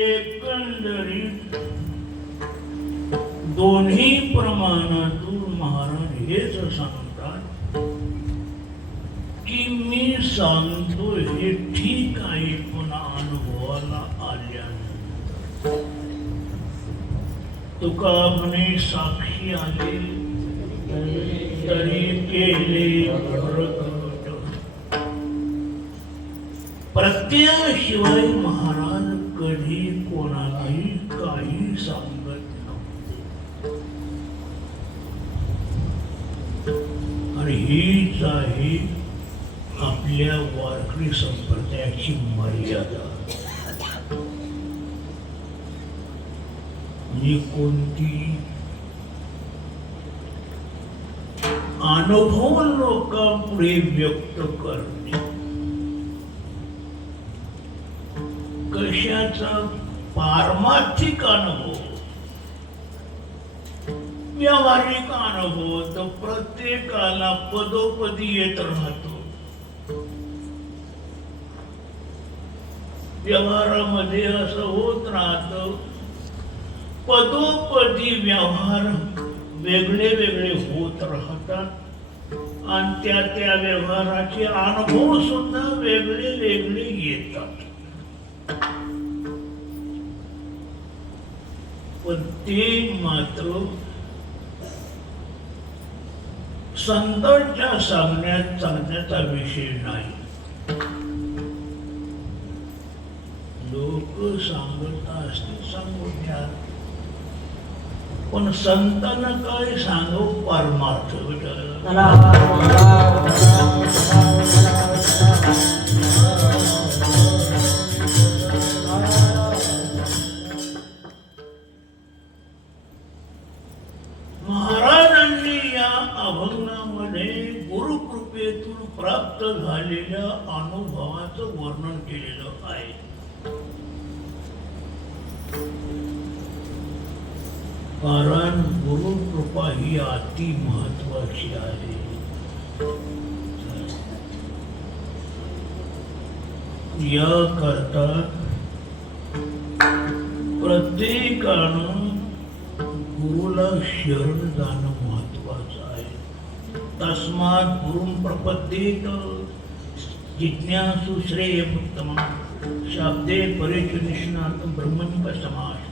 एकंदरीत दोन्ही प्रमाणातून महाराज हेच सांगतात की मी सांगतो हे ठीक आहे, पण अनुभवाला आल्यानंतर तुका म्हणे साक्षी आले तरी केले प्रत्ययाशिवाय महाराज कधी कोणालाही काही सांगत नव्हते. आणि हीच आहे आपल्या वारकरी संप्रदायाची मर्यादा. म्हणजे कोणती अनुभव लोकांपुढे व्यक्त करणे, कशाचा पारमार्थिक अनुभव, व्यावहारिक अनुभव तर प्रत्येकाला पदोपदी येत राहतो. व्यवहारामध्ये असं होत राहतं, पदोपदी व्यवहार वेगळे वेगळे होत राहतात आणि त्या व्यवहाराचे अनुभव सुद्धा वेगळे वेगळे येतात. पण ते मात्र संतांच्या सांगण्याचा विषय नाही. लोक सांगत असतील सांगू द्या, पण संतांना काय सांगू परमार्थ. महाराजांनी या अभंगामध्ये गुरुकृपेतून प्राप्त झालेल्या अनुभवाचं वर्णन केलेलं आहे. कारण गुरुकृपा ही अति महत्वाची आहे. या करता प्रत्येकानं गुरुला शरण जाणं महत्वाचं आहे. तस्मात् गुरुं प्रपद्येत जिज्ञासु श्रेयमुत्तमं शाब्दे परेषु निष्णातं ब्रह्मण्यपसमाश्रयम्.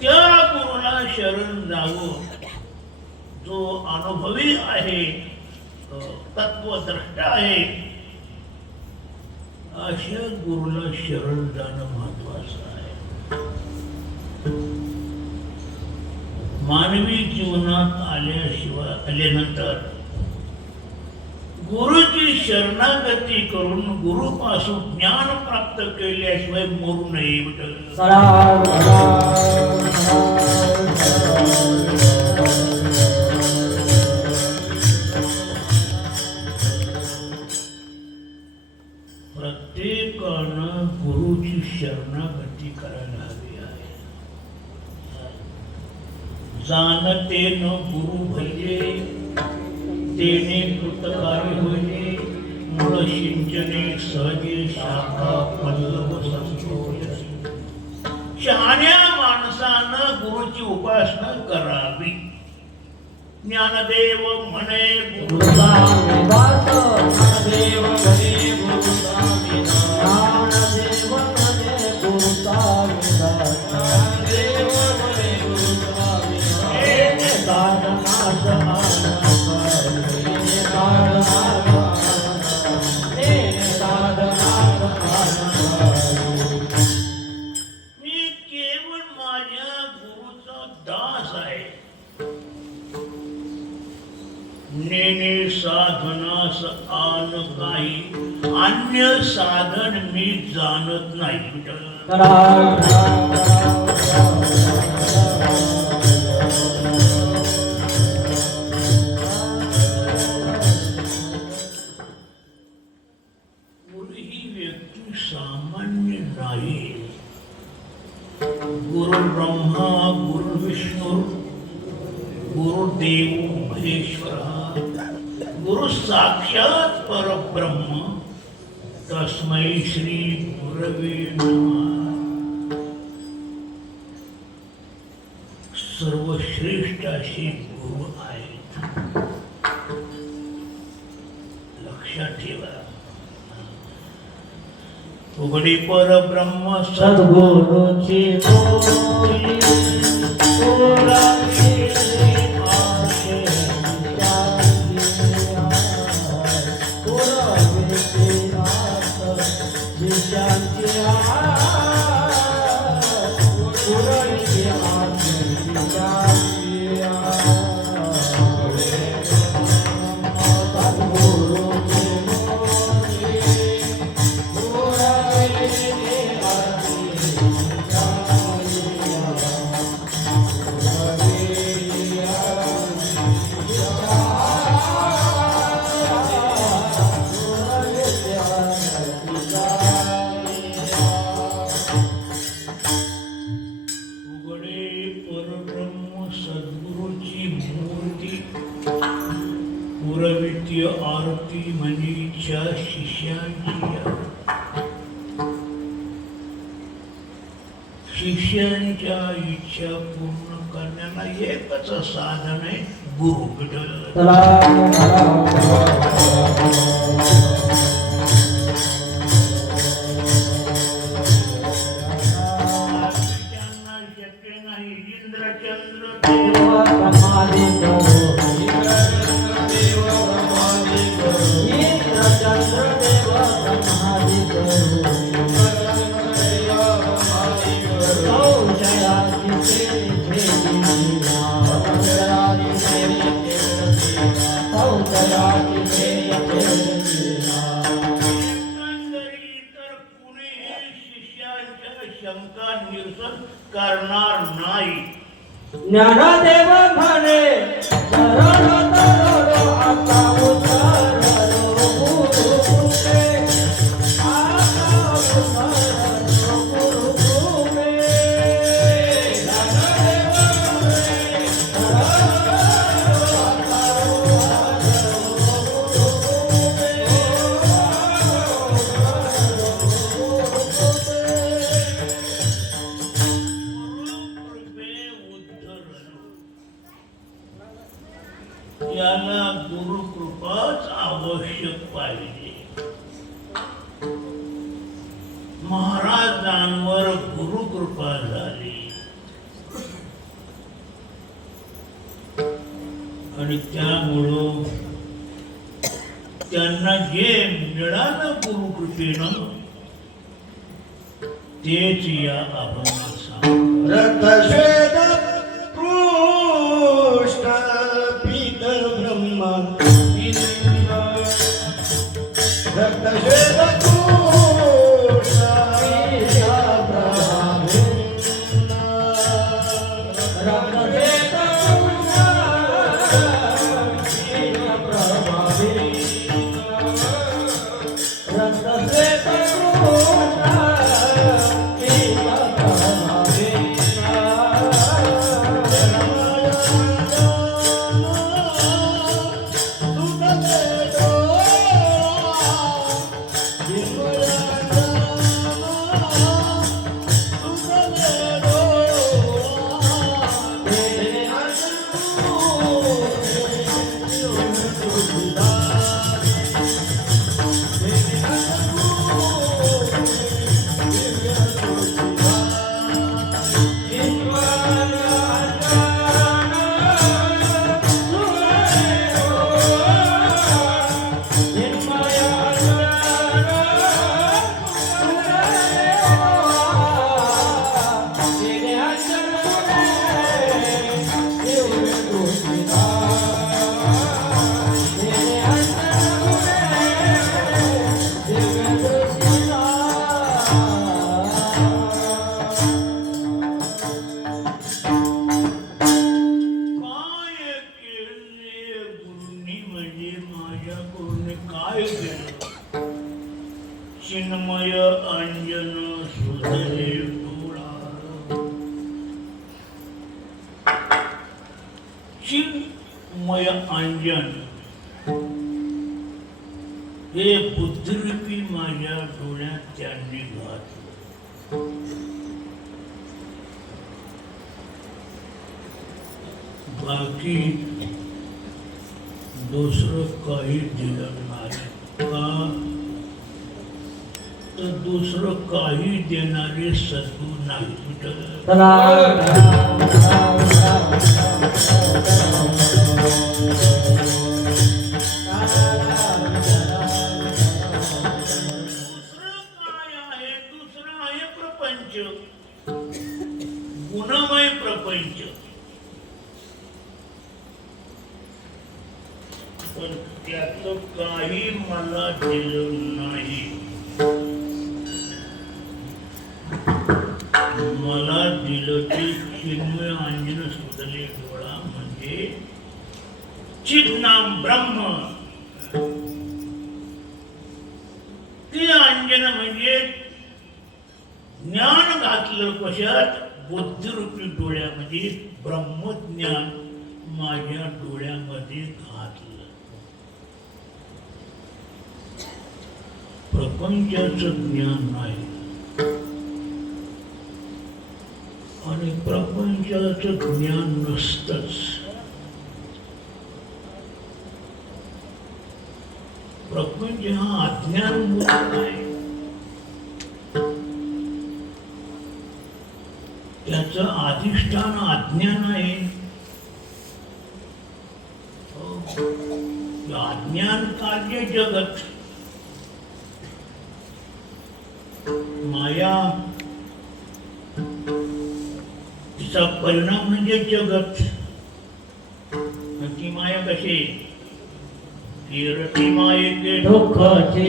त्या गुरुला शरण जावं जो अनुभवी आहे, तत्वद्रष्टा आहे, अशा गुरुला शरण जाणं महत्वाचं आहे. मानवी जीवनात आल्यानंतर गुरुची शरणागती करून गुरुपासून ज्ञान प्राप्त केल्याशिवाय मरू नये. प्रत्येकानं गुरुची शरणागती करायला हवी आहे. जाणते न गुरु भजे तेने कृतकार्य होणे, मूळ सिंचने सहजे शाखा पल्लव संस्कृती. शहाण्या माणसानं गुरुची उपासना करावी. ज्ञानदेव म्हणे गुरुचा ज्ञानदेव म्हणे गुरुचा ज्ञानदेव म्हणे गुरुचा ज्ञानदेव म्हणे गुरुचा साधना साधना अन्य साधन मी जाणत नाही ही व्यक्ती सामान्य नाही. गुरु ब्रह्मा गुरु विष्णू गुरुदेव महेश्वर गुरु साक्षात परब्रह्म तस्मै श्री गुरवे नमः. सर्वश्रेष्ठ असे गुरु आहेत. लक्षात ठेवा. उघडी परब्रह्म सद्गुरूची बोली ओळखी आशे पुरवित्य आरती मनीच्या शिष्यांच्या इच्छा पूर्ण करण्याला एकच साधन आहे गुरु विठ्ठल. शक्य नाही. इंद्रचंद्र शंका निरसन करणार नाही. ज्ञानदेव म्हणे चरण तरो आता उतरलो गुरु कृपे आता उतरलो गुरु कृपे. ज्ञानदेव म्हणे चरण तरो आता उतरलो गुरु याला गुरुकृपाच आवश्यक पाहिजे. महाराजांवर गुरुकृपा झाली आणि त्यामुळं त्यांना जे मिळालं गुरुकृपेनं तेच या अभंगात रक्तश्वेत कृष्ण पीत ब्रह्म रक्तश्वेत कृष्ण रक्त सुंदरी डोळा चिन्मय अंजन हे बुद्धिरूपी माझ्या डोळ्यात त्यांनी घातलं. बाकी दुसरं काही दिलं नाही. का तर दुसरं काही देणारे सद्गुरू नाही. दुसरं काय आहे? दुसरं आहे प्रपंच, गुणमय प्रपंच. पण त्याचं काही मला दिलं नाही. मला दिलं ते चिन्मय अंजन सुंदरी डोळा म्हणजे चिन्नाम ब्रह्म. ते अंजन म्हणजे ज्ञान घातलं कशात? बुद्धिरूपी डोळ्यामध्ये ब्रह्मज्ञान माझ्या डोळ्यामध्ये घातलं. प्रपंचाचं ज्ञान नाही आणि प्रपंचाचं ज्ञान नसतंच. प्रपंच हा अज्ञानमूलक आहे. त्याचं अधिष्ठान अज्ञान आहे. अज्ञान कार्य जगत, माया तिचा परिणाम म्हणजे जगत. ती माया कशी? फिरती मायेचे दुःखाची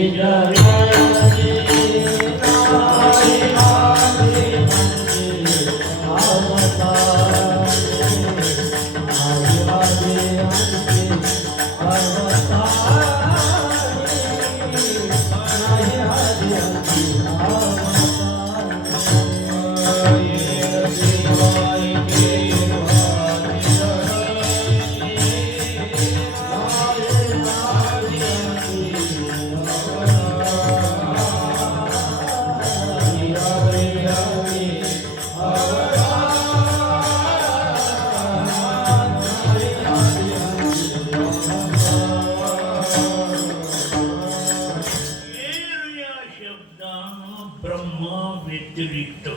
व्यतिरिक्त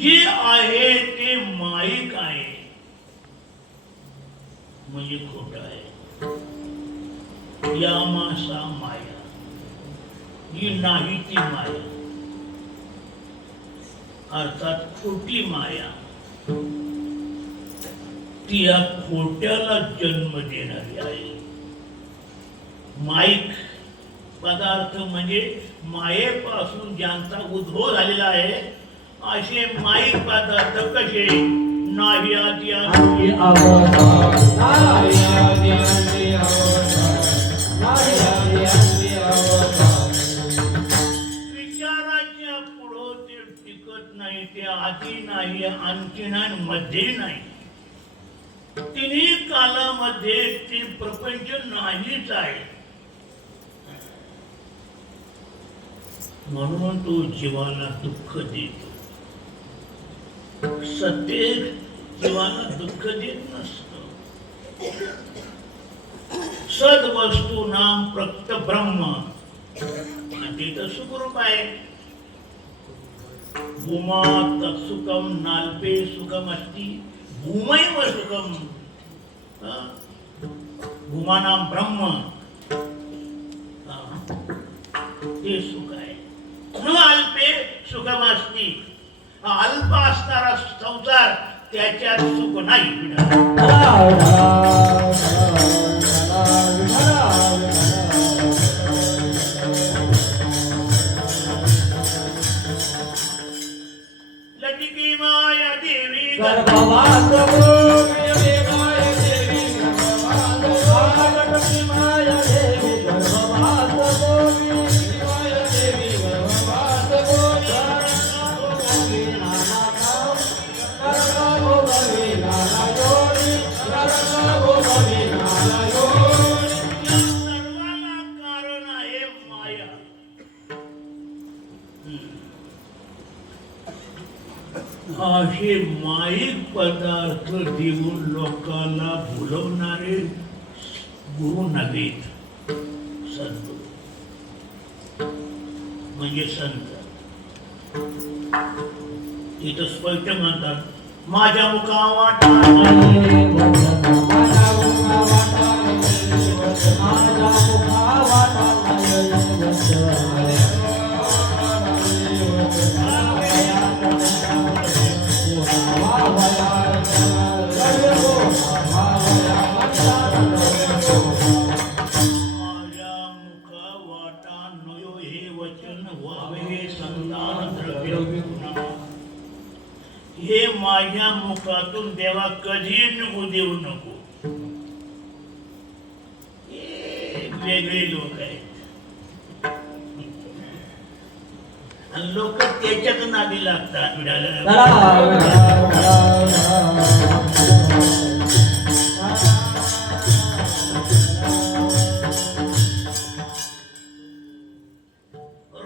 जे आहे ते माईक आहे म्हणजे खोट आहे. या मासा माया ही नाही ती माया, अर्थात खोटी माया. ती या खोट्याला जन्म देणारी आहे. माईक पदार्थ म्हणजे मायेपासून ज्यांचा उद्भव झालेला आहे असे माईक पदार्थ कसे? नाही आधी विचाराच्या पुढं ते टिकत नाही. ते आधी नाही, आणखी नाही, मध्ये नाही. तिन्ही कालामध्ये ते प्रपंच नाहीच आहे. म्हणून तो जीवाला दुःख देतो. सत्य जीवाला दुःख देत नसतो. सद्वस्तू नाम प्रक्त ब्रह्म आणि ते सुखरूप आहे. भूमा तत्सुखम नाल्पे सुखम अस्ति भूमैव सुखम. भूमा नाम ब्रह्म हे सुख आहे. अल्पे सुखम अस्ति. अल्प असणारा संसार त्याच्यात सुख नाही. लटिकी माया देवी असे माईक पदार्थ देऊन लोकांना भुलवणारे गुरु नव्हेत, संत म्हणजे संत. तिथं स्पष्ट म्हणतात, माझ्या हे माझ्या मुखातून देवा कधी निघू देऊ नको. हे वेगळे लोक आहेत आणि लोक त्याच्याच नादी लागतात.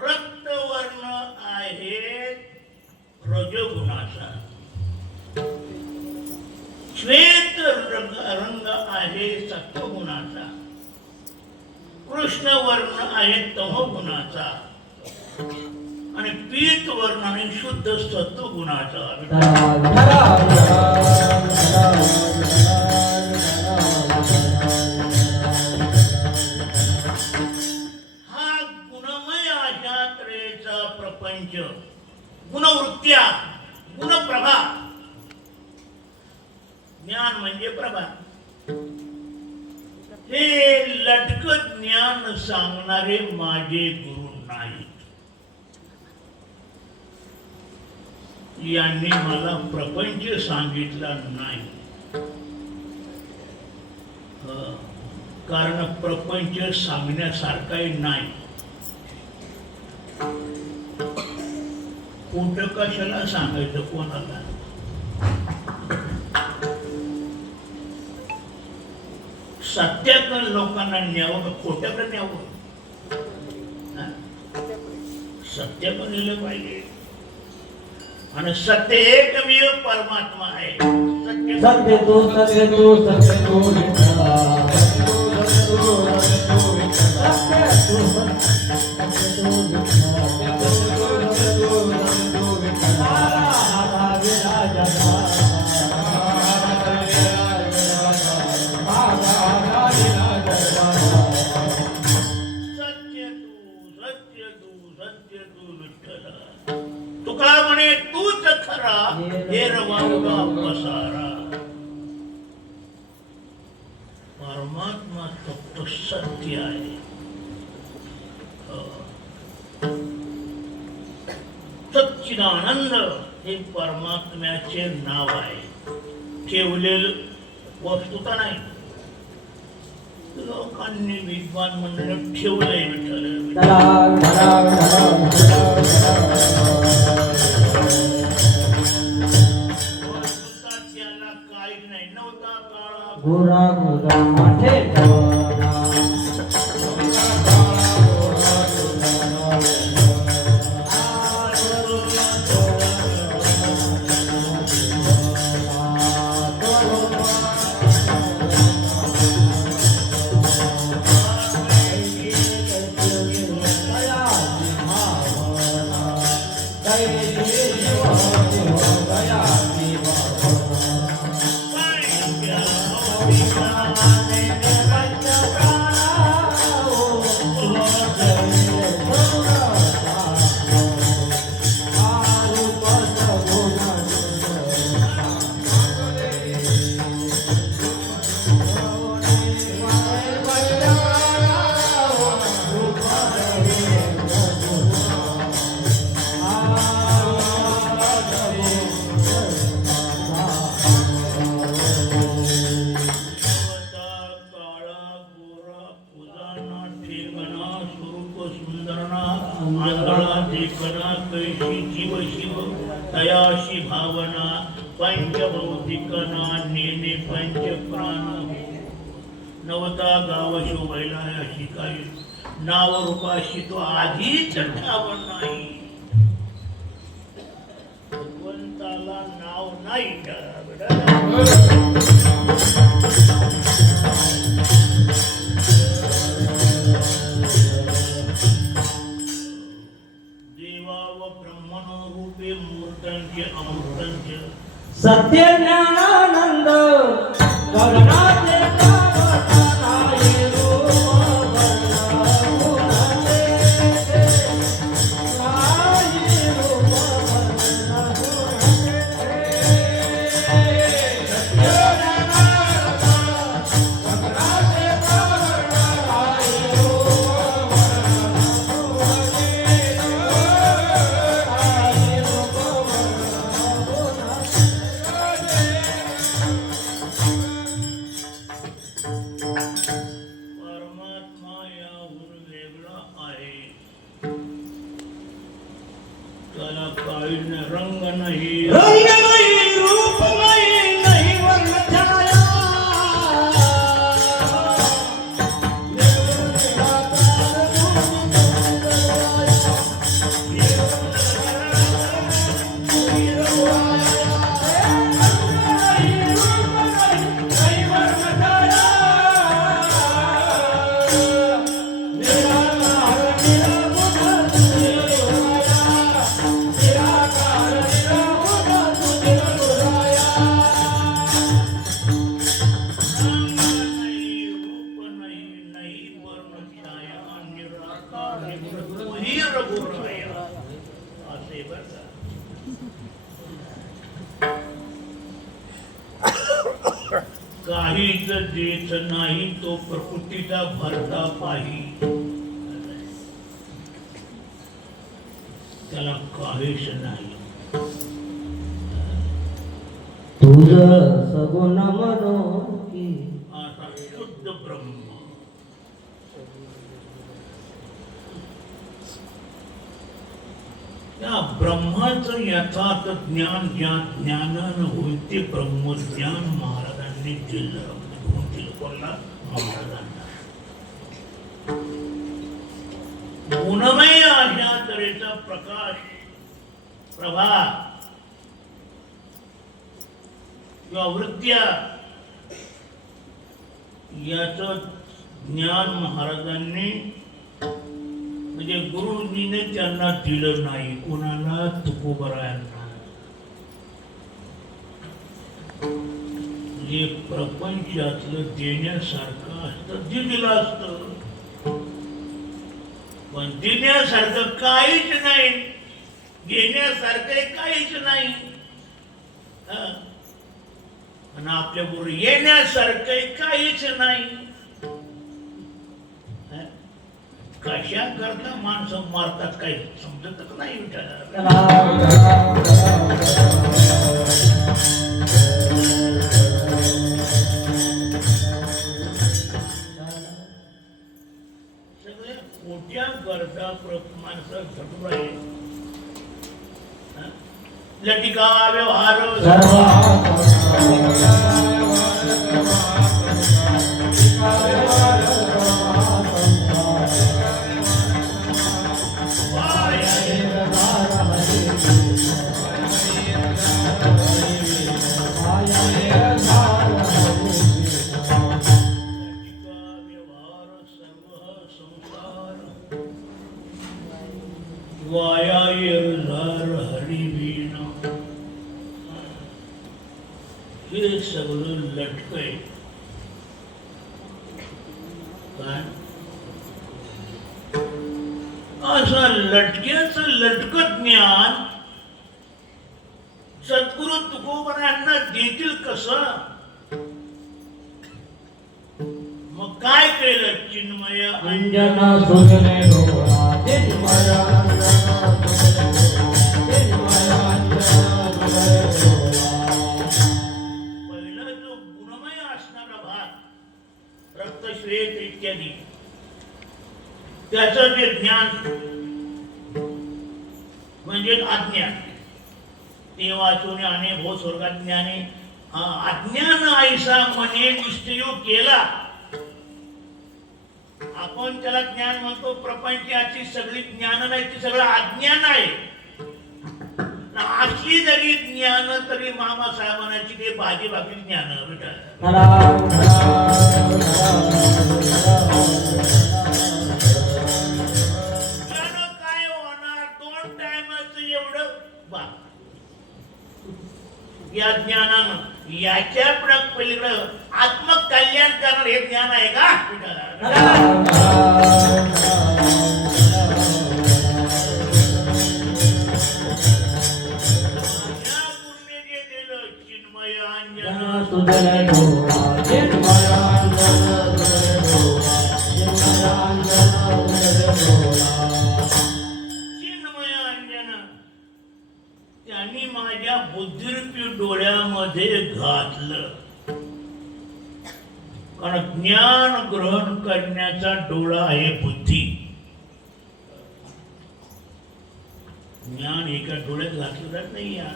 रक्तवर्ण आहे रजोगुणाचा, श्वेत रंग आहे सत्वगुणाचा, कृष्ण वर्ण आहे तमोगुणाचा आणि पीत वर्ण आणि शुद्ध सत्वगुणाचा. हा गुणमय आशात्रेचा प्रपंच, गुणवृत्त्या, गुणप्रभा. ज्ञान म्हणजे प्रभा. हे लटकत ज्ञान सांगणारे माझे गुरु नाहीत. यांनी मला प्रपंच सांगितला नाही, कारण प्रपंच सांगण्यासारखाही नाही. खोटं कशाला सांगायचं कोणाला? सत्याकडे लोकांना न्यावं का खोट्याकडे न्यावं? सत्य पण लिहिलं पाहिजे. आणि सत्य एकमेव परमात्मा आहे. सत्य तो सत्य तो सत्य तो तुका म्हणे तूच खरा, हे रवांगा पसारा. परमात्मा फक्त सत्य आहे. सच्चिदानंद हे परमात्म्याचे नाव आहे. ठेवलेलं वस्तुता नाही. लोकांनी विद्वान मंडळ ठेवलंय विठ्ठल. त्याला काही नाही. नव्हता काळा गोरा गोरा माठे तयाशी भावना पंचभौतिकना नेने पंच प्राण. नवता गाव शोभायला अशी काही नाव रूपाशी तो आधीच ठाव नाही. मला नाव नाही देवा व ब्रह्मण रूपे मूर्तांचे अमृतांचे सत्य ज्ञानानंद गगनाचे प्रावतानाये रूप वर्णमुनाचे नाये रूप वर्णमुनाचे सत्य ज्ञानानंद गगनाचे प्रावतानाये रूप वर्णमुनाचे नाये रूप वर्णमुनाचे परमात्मा याहून वेगळा आहे त्याला काही रंग नाही रंग नाही रूप नाही नाही वर्ण छाया नाही रूप नाही नाही वर्ण छाया निराकार तोही रघुराया असे बरं का. काहीच देत नाही तो प्रकृतीचा भरता पाही त्याला काहीच नाही तुझ सगुण मनो की असा शुद्ध ब्रह्म त्या ब्रह्माचं यथार्थ ज्ञान ज्या ज्ञानानं होईल ते ब्रह्मज्ञान महाराजांनी दिलं कोणला महाराजांना गुणमय अशा तऱ्हेचा प्रकाश प्रभा किंवा वृत्त्या याचं ज्ञान महाराजांनी म्हणजे गुरुजीने त्यांना दिलं नाही कोणाला तुकोबरायांना जे प्रपंचातलं देण्यासारखं असतं ते दिलं असतं पण देण्यासारखं काहीच नाही घेण्यासारखं काहीच नाही आणि आपल्या बरोबर येण्यासारखं काहीच नाही कशा करता माणसं मारतात काही समजतच नाही विचारायला सगळ्या खोट्या गरजा माणसं घडू राहिले लटिका व्यवहार हे सगळं लटकय काय असं लटक्याचं लटकत ज्ञान सद्गुरु तुकोबरायांना देतील कसं मग काय केलं चिन्मय अंजना सुजने डोळा चिन्मय अंजना पहिला जो गुणमय असणारा भाग रक्त श्वेत इत्यादी त्याचं जे ज्ञान म्हणजे अज्ञान ते वाचून आणि भो स्वर्गात ज्ञाने अज्ञान ऐसा मने निश्चय केला आपण त्याला ज्ञान म्हणतो प्रपंचाची सगळी ज्ञान नाही ती सगळं अज्ञान आहे असली जरी ज्ञान तरी मामासाहेबांची ते भाजी भाकरी ज्ञान विठ्ठल. राम ज्ञान काय होणार 2 टायमाचं एवढं बा या ज्ञानानं याच्या पलीकडं आत्मकल्याण करणार हे ज्ञान आहे का विठ्ठल? या गुरुने जे दिलं चिन्मय अंजन सुजने डोळा चिन्मयांजन सुजने डोळा चिन्मयांजन सुजने डोळा चिन्मय अंजन त्यांनी माझ्या बुद्धिरूपी डोळ्यामध्ये घातलं. कारण ज्ञान ग्रहण करण्याचा डोळा आहे बुद्धी. ज्ञान एका डोळ्यात घातलं जात नाही यार.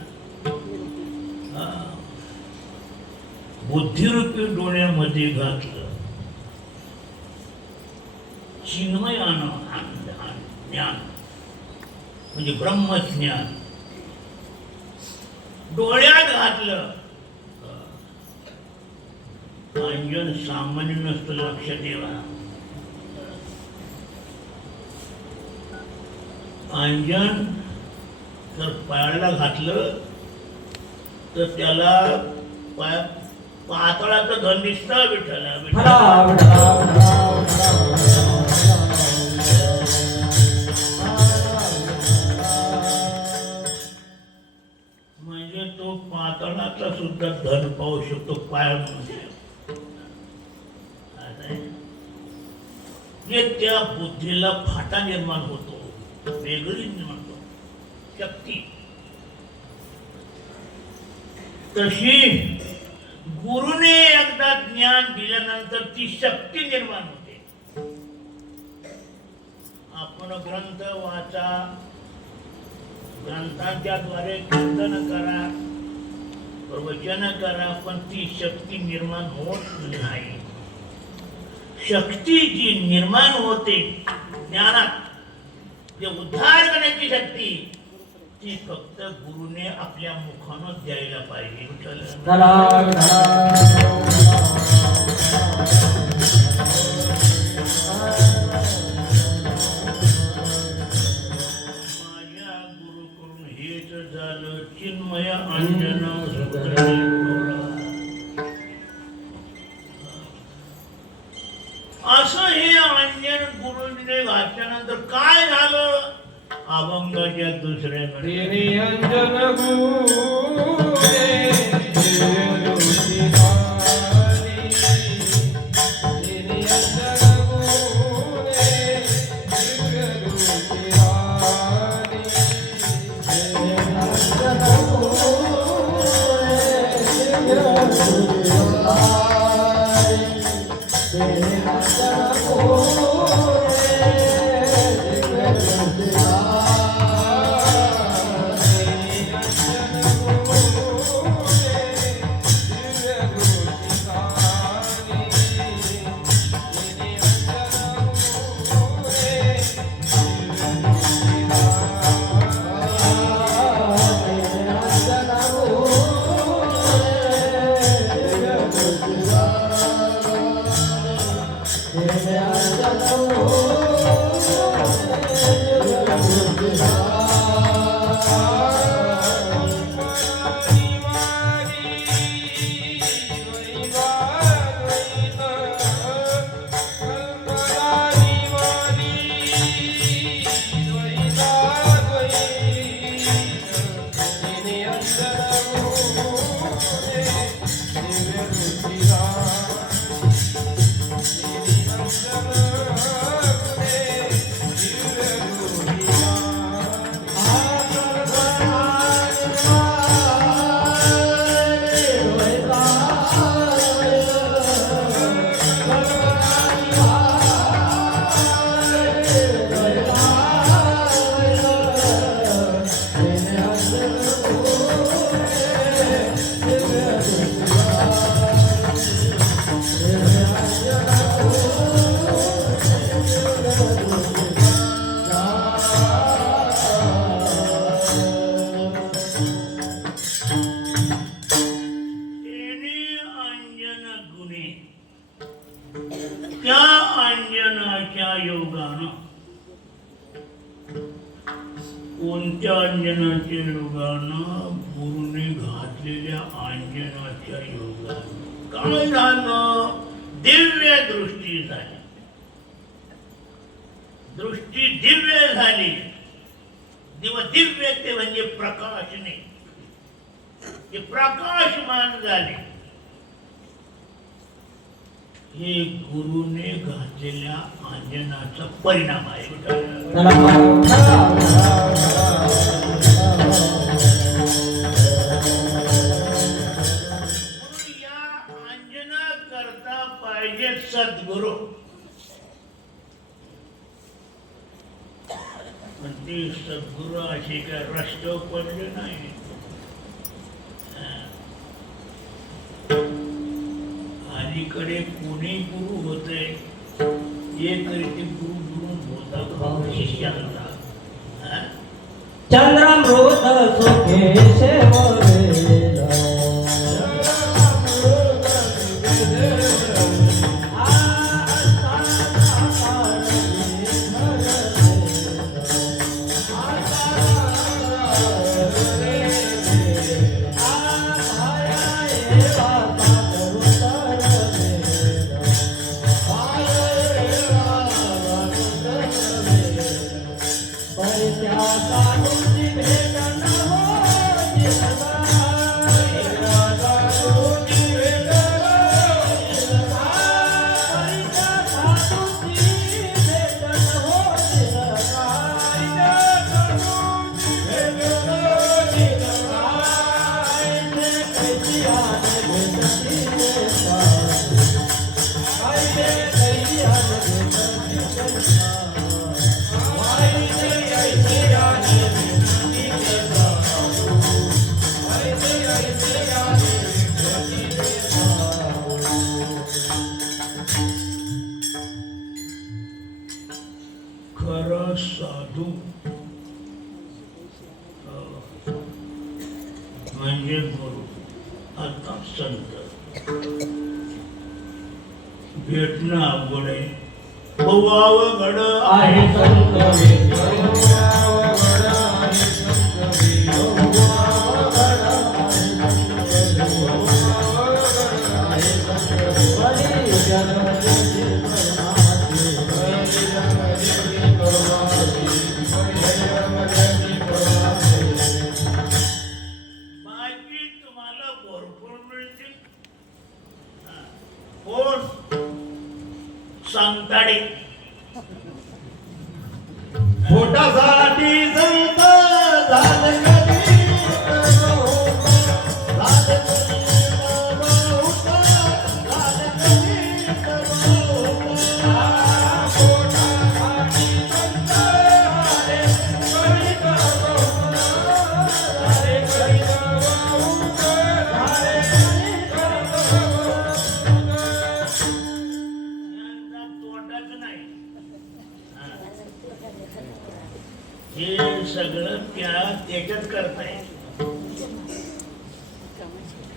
बुद्धिरूपी डोळ्यामध्ये घातलं चिन्मयानं ज्ञान म्हणजे ब्रह्मज्ञान डोळ्यात घातलं. अंजन सामान्य नसतं लक्षात ठेवा. अंजन जर पायाला घातलं तर त्याला पातळाचं धन दिसतं विठ्ठला. राम राम राम म्हणजे तो पातळाचा सुद्धा धन पाहू शकतो पायामध्ये. जे त्या बुद्धीला फाटा निर्माण होतो, वेगळी निर्माण होतो शक्ती. तशी गुरुने एकदा ज्ञान दिल्यानंतर ती शक्ती निर्माण होते. आपण ग्रंथ वाचा, ग्रंथांच्या द्वारे कीर्तन करा, प्रवचन करा, पण ती शक्ती निर्माण होत नाही. शक्ती जी निर्माण होते ज्ञानात, जे उद्धार करण्याची शक्ती, ती फक्त गुरुने आपल्या मुखानं द्यायला पाहिजे विठ्ठल. राम माझ्या गुरुकडून हेच झालं चिन्मय अंजन सुखदे डोळा. असं हे अंजन गुरुने घातल्यानंतर काय झालं? अभंगाच्या दुसऱ्या तेने अंजन गुरे दिव्य ज्योती धारी. तेने अंजन गुरे दिव्य ज्योती धारी. मुलानं गुरुने घातलेल्या अंजनाच्या योगात काय झालं? दिव्य दृष्टी झाली. दृष्टी दिव्य झाली. दिव्यते म्हणजे प्रकाशने, ते प्रकाशमान झाले. हे गुरुने घातलेल्या अंजनाचा परिणाम आहे. या अंजना करता पाहिजे सद्गुरु. पण ते सद्गुरु असे काय रस्त्यावर पडले नाही. अलीकडे कोणी गुरु होते, एक रीती गुरु गुरु होता शिष्यांना. चंद्रामृत सुखे सेवलेला. खरं साधू म्हणजे गुरु अर्थात संत भेटणं अवघड आहे. अवघड आहे संत भाजी तुम्हाला भरपूर मिळते. कोण? सांगताडे. पोटासाठी संत झालं कधी झालं कधी यांचा तोटाच नाही. हे सगळं त्याच्यात करताय.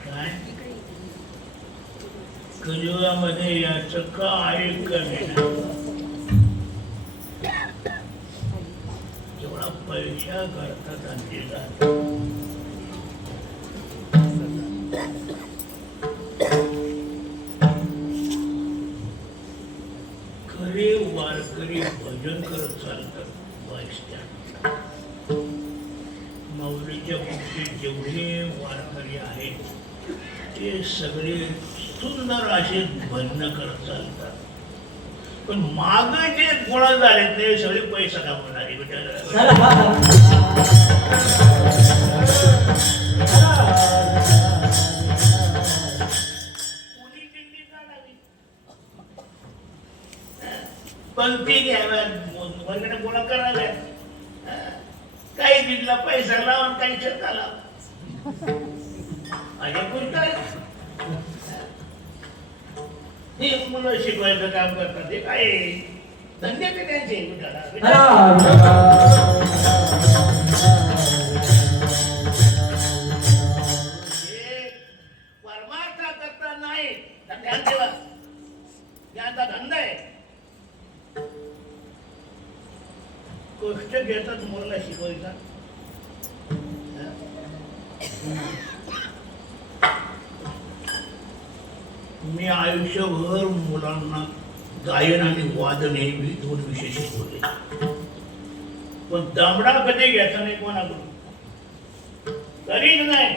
काय कलियुगामध्ये याचं काय कमी नाही. जेवढा पैसा करतात अंतीला खरे वारकरी भजन करत चालतात. माऊलीच्या बाबतीत जेवढे वारकरी आहेत ते सगळे सुंदर असे भजन करत चालतात. पण माग जे गोळा झाले ते सगळे पैसा कमवणारे. कोणी दिंडी काढावी, पंक्ती घ्याव्या, वर्गाने गोळा कराव्या. काही दिला पैसा लावून काही शेता लाव. अशा गोष्ट ही मुलं शिकवायचं काम करतात. हे काय धंदे ते त्यांचे. परमार्था करता नाही ध्यान ठेवा. त्यांचा धंदा आहे. कष्ट घेतात मुलाला शिकवायचा. मी आयुष्यभर मुलांना गायन आणि वादन हे दोन विषय शिकवले, पण दमडा कधी घ्यायचा नाही कोणाकडून, कधीच नाही.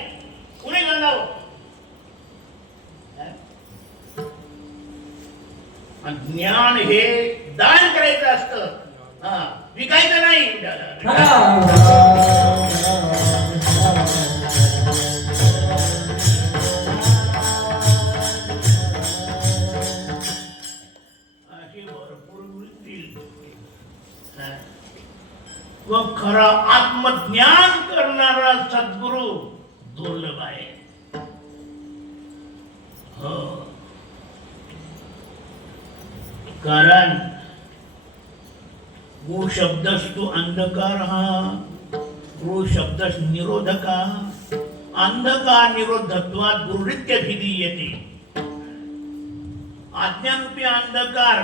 कुणी जाणार? ज्ञान हे दान करायचं असतं, विकायचं नाही. अशी भरपूर मिळतील. व खरा आत्मज्ञान करणारा सद्गुरु दुर्लभ आहे. हो, कारण गु शब्दस्तु अंधकार हा, गु शब्दस निरोधका, अंधकार निरोधत्वात गुरुरित्य भिदीयते. आज्ञारूपी अंधकार,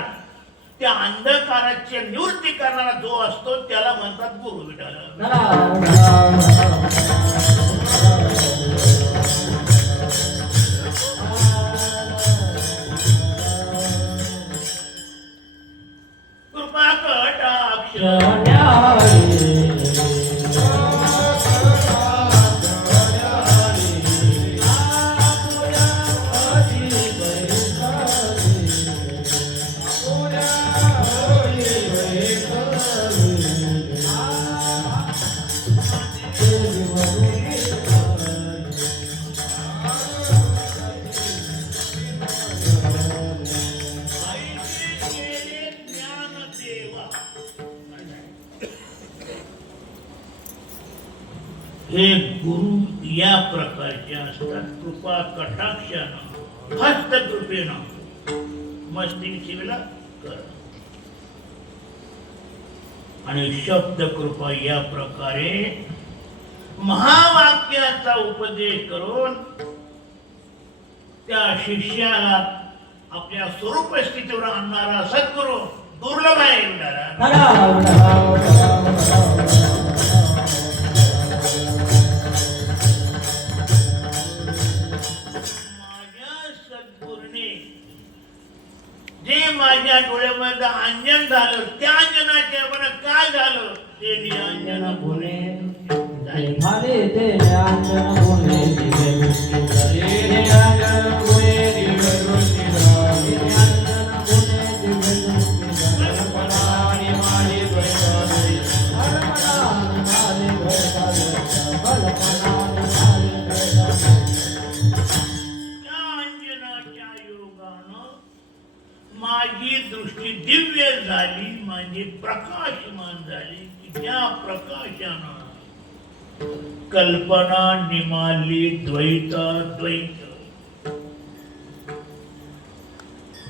त्या अंधकाराची निवृत्ती करणारा जो असतो त्याला म्हणतात गुरु. कृपा कटाक्ष हे गुरु या प्रकारचे असतात. कृपा कटाक्षानं, हस्तकृपेनं मस्ती शिवला कर, आणि शब्द कृपा या प्रकारे महावाक्याचा उपदेश करून त्या शिष्याला आपल्या स्वरूप स्थितीवर आणणारा सद्गुरु दुर्लभ आहे. जे माझ्या डोळ्यामध्ये अंजन झालं, त्या अंजनाचे मला काय झालं, ते निरंजन गुणे झाले. ते अंजन गुणे दिवे दृष्टी झाले. अंजन गुणे दिवे दृष्टी झाले. अंजन गुणे दिवे दृष्टी झाले. कल्पनाने माझे भयकाले, कल्पनाने माझे भयकाले, कल्पनाने माझे भयकाले. त्या अंजनाच्या योगानं माझी दृष्टी दिव्य झाली, माझी प्रकाशमान झाली. त्या प्रकाशानं कल्पना निमाली द्वैत,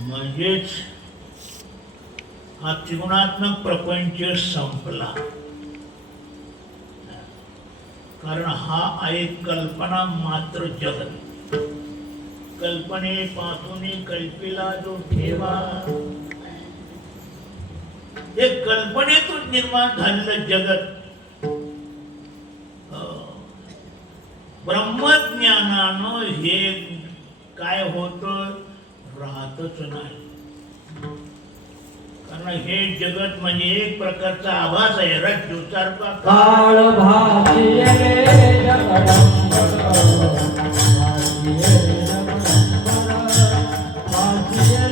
म्हणजेच हा त्रिगुणात्मक प्रपंच संपला. कारण हा आहे कल्पना मात्र जगत. कल्पनेपासून कल्पिला जो ठेवा, हे कल्पनेतून निर्माण झालेलं जगत ब्रह्मज्ञानानं हे काय होतं, राहतच नाही. कारण हे जगत म्हणजे एक प्रकारचा आभास आहे, रज्जूसारखा काळ भासिये जगदंबर, भासिये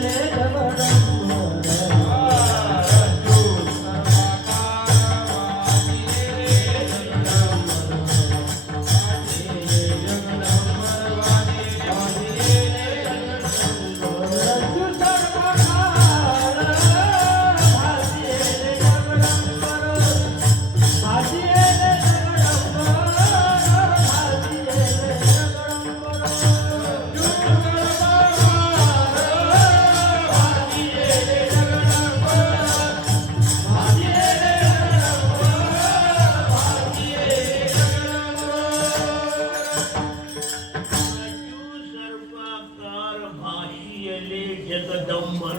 जगदंबर.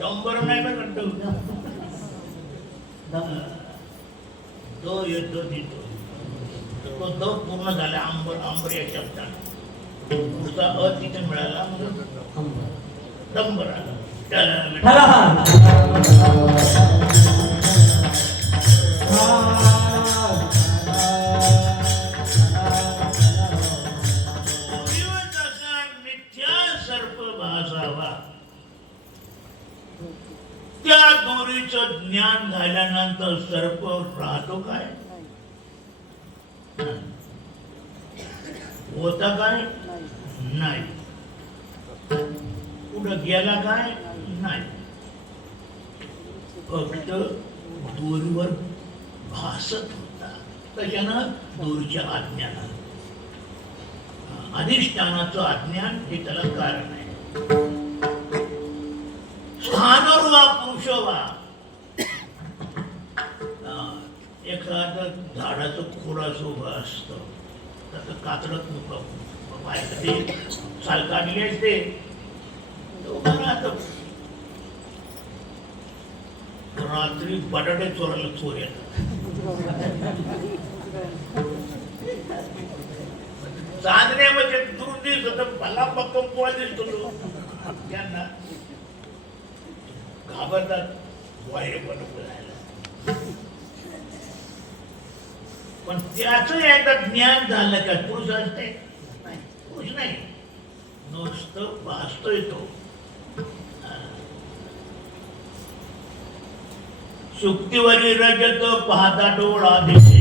डंबर नाही बरं तो येतो तिथं तो द पूर्ण झाला आंबर या शब्दाला. पुढचा अ तिथे मिळाला म्हणून दंबर आला. मिथ्या सर्प भासावा. त्या दोरीचं ज्ञान झाल्यानंतर सर्प राहतो काय? होता काय? नाही. कुठं गेला काय? नाही. फक्त दोरीवर भासत होता. त्याच्यानं दोरीच्या अज्ञानानं, अधिष्ठानाचं अज्ञान हे त्याला कारण आहे. स्थानवर वा पुरुष वा. एखादं झाडाचं खोडाचं उभं असतं तर कातडत नको बाहेर साल काढली असते उभं राहतं. रात्री बटाटे चोरायला चोर येतात. चांदण्यामध्ये दूर दिसत भला पक्कम पोळा दिसतो तो. त्यांना घाबरतात वायर बनवून राहायला. पण त्याच एकदा ज्ञान झालं का पुरुष असते नाही. पुरुष नाही, नुसतं भासतोय तो. सुक्तीवरी रजत पाहता डोळा दिसे.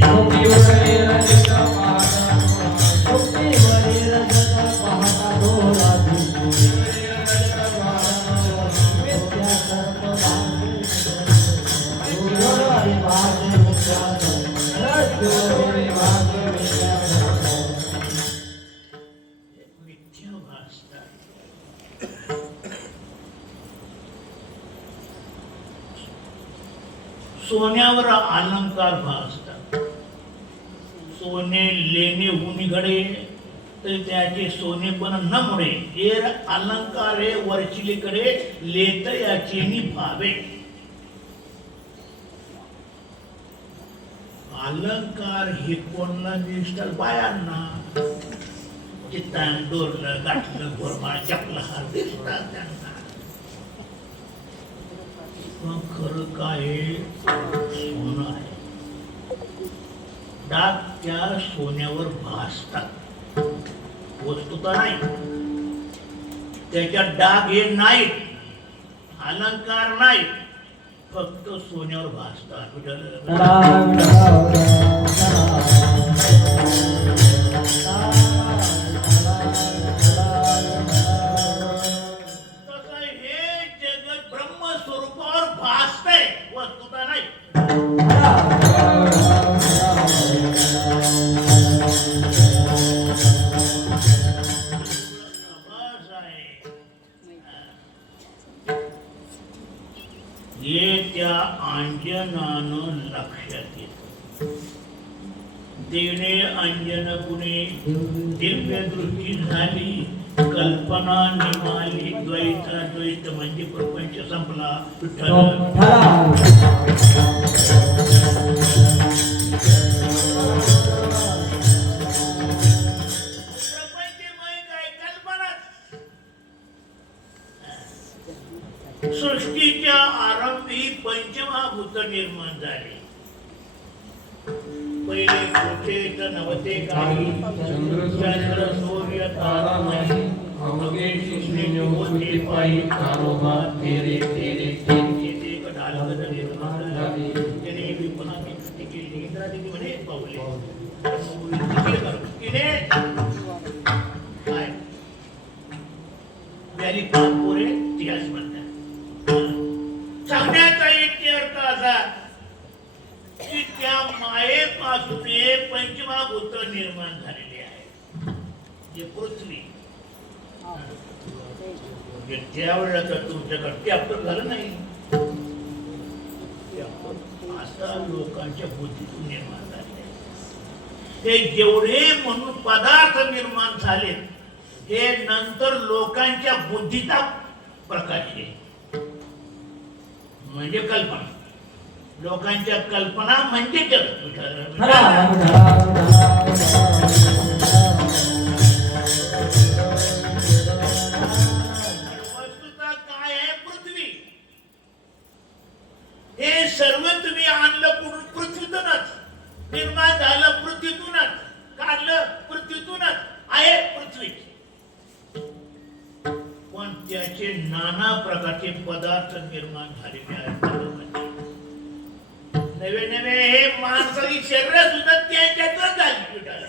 सोन्यावर अलंकार भासतात. सोने लेणे उनिघडे तर त्याचे सोनेपण न मुळे. एर अलंकार हे वरचिलीकडे लेत याचे भावे. अलंकार हे कोणला दिसतात? बायांना. चित्तान डोरलं गाठलं गोरमाळ चपला हार दिसतात त्यांना. खरं काय सोनं आहे. डाग त्या सोन्यावर भासतात, वस्तुता नाही. त्याच्यात डाग हे नाहीत, अलंकार नाही, फक्त सोन्यावर भासतात. वस्तुता नाही. हे त्या अंजनानं लक्षात येत. देणे अंजन गुणे दिव्य दृष्टी झाली. कल्पना निमाली. द्वैत म्हणजे प्रपंच संपला. प्रपंचमय काय? कल्पना. सृष्टीच्या आरंभी पंचमहाभूत निर्माण झाले. पहिले कोठे तर नवते काही. चंद्र सूर्य तारा नाही. अवघे शिष्णे होते पायी. कारोबा तेरे तेरे तेरे ढालगत निर्माण झाले. त्याने विपुला विकृती केली. इंद्रादिती म्हणे पावले तिने काय व्याली पापोरे इतिहास म्हणतात. सांगण्याचा इत्यर्थ असा की त्या मायेपासून पंचमहाभूत निर्माण झालेले आहे. जे पृथ्वी त्यावेळेला तर तुमच्याकडे ते आपण झालं नाही. आता लोकांच्या बुद्धीतून निर्माण झाले. ते जेवढे म्हणून पदार्थ निर्माण झाले हे नंतर लोकांच्या बुद्धीचा प्रकाश आहे. म्हणजे कल्पना. लोकांच्या कल्पना म्हणजे जग. पदार्थ निर्माण झालेले आहेत जगामध्ये. नवे नवे हे माणसाची शरीर सुद्धा त्याच्यातच झाली विठाला.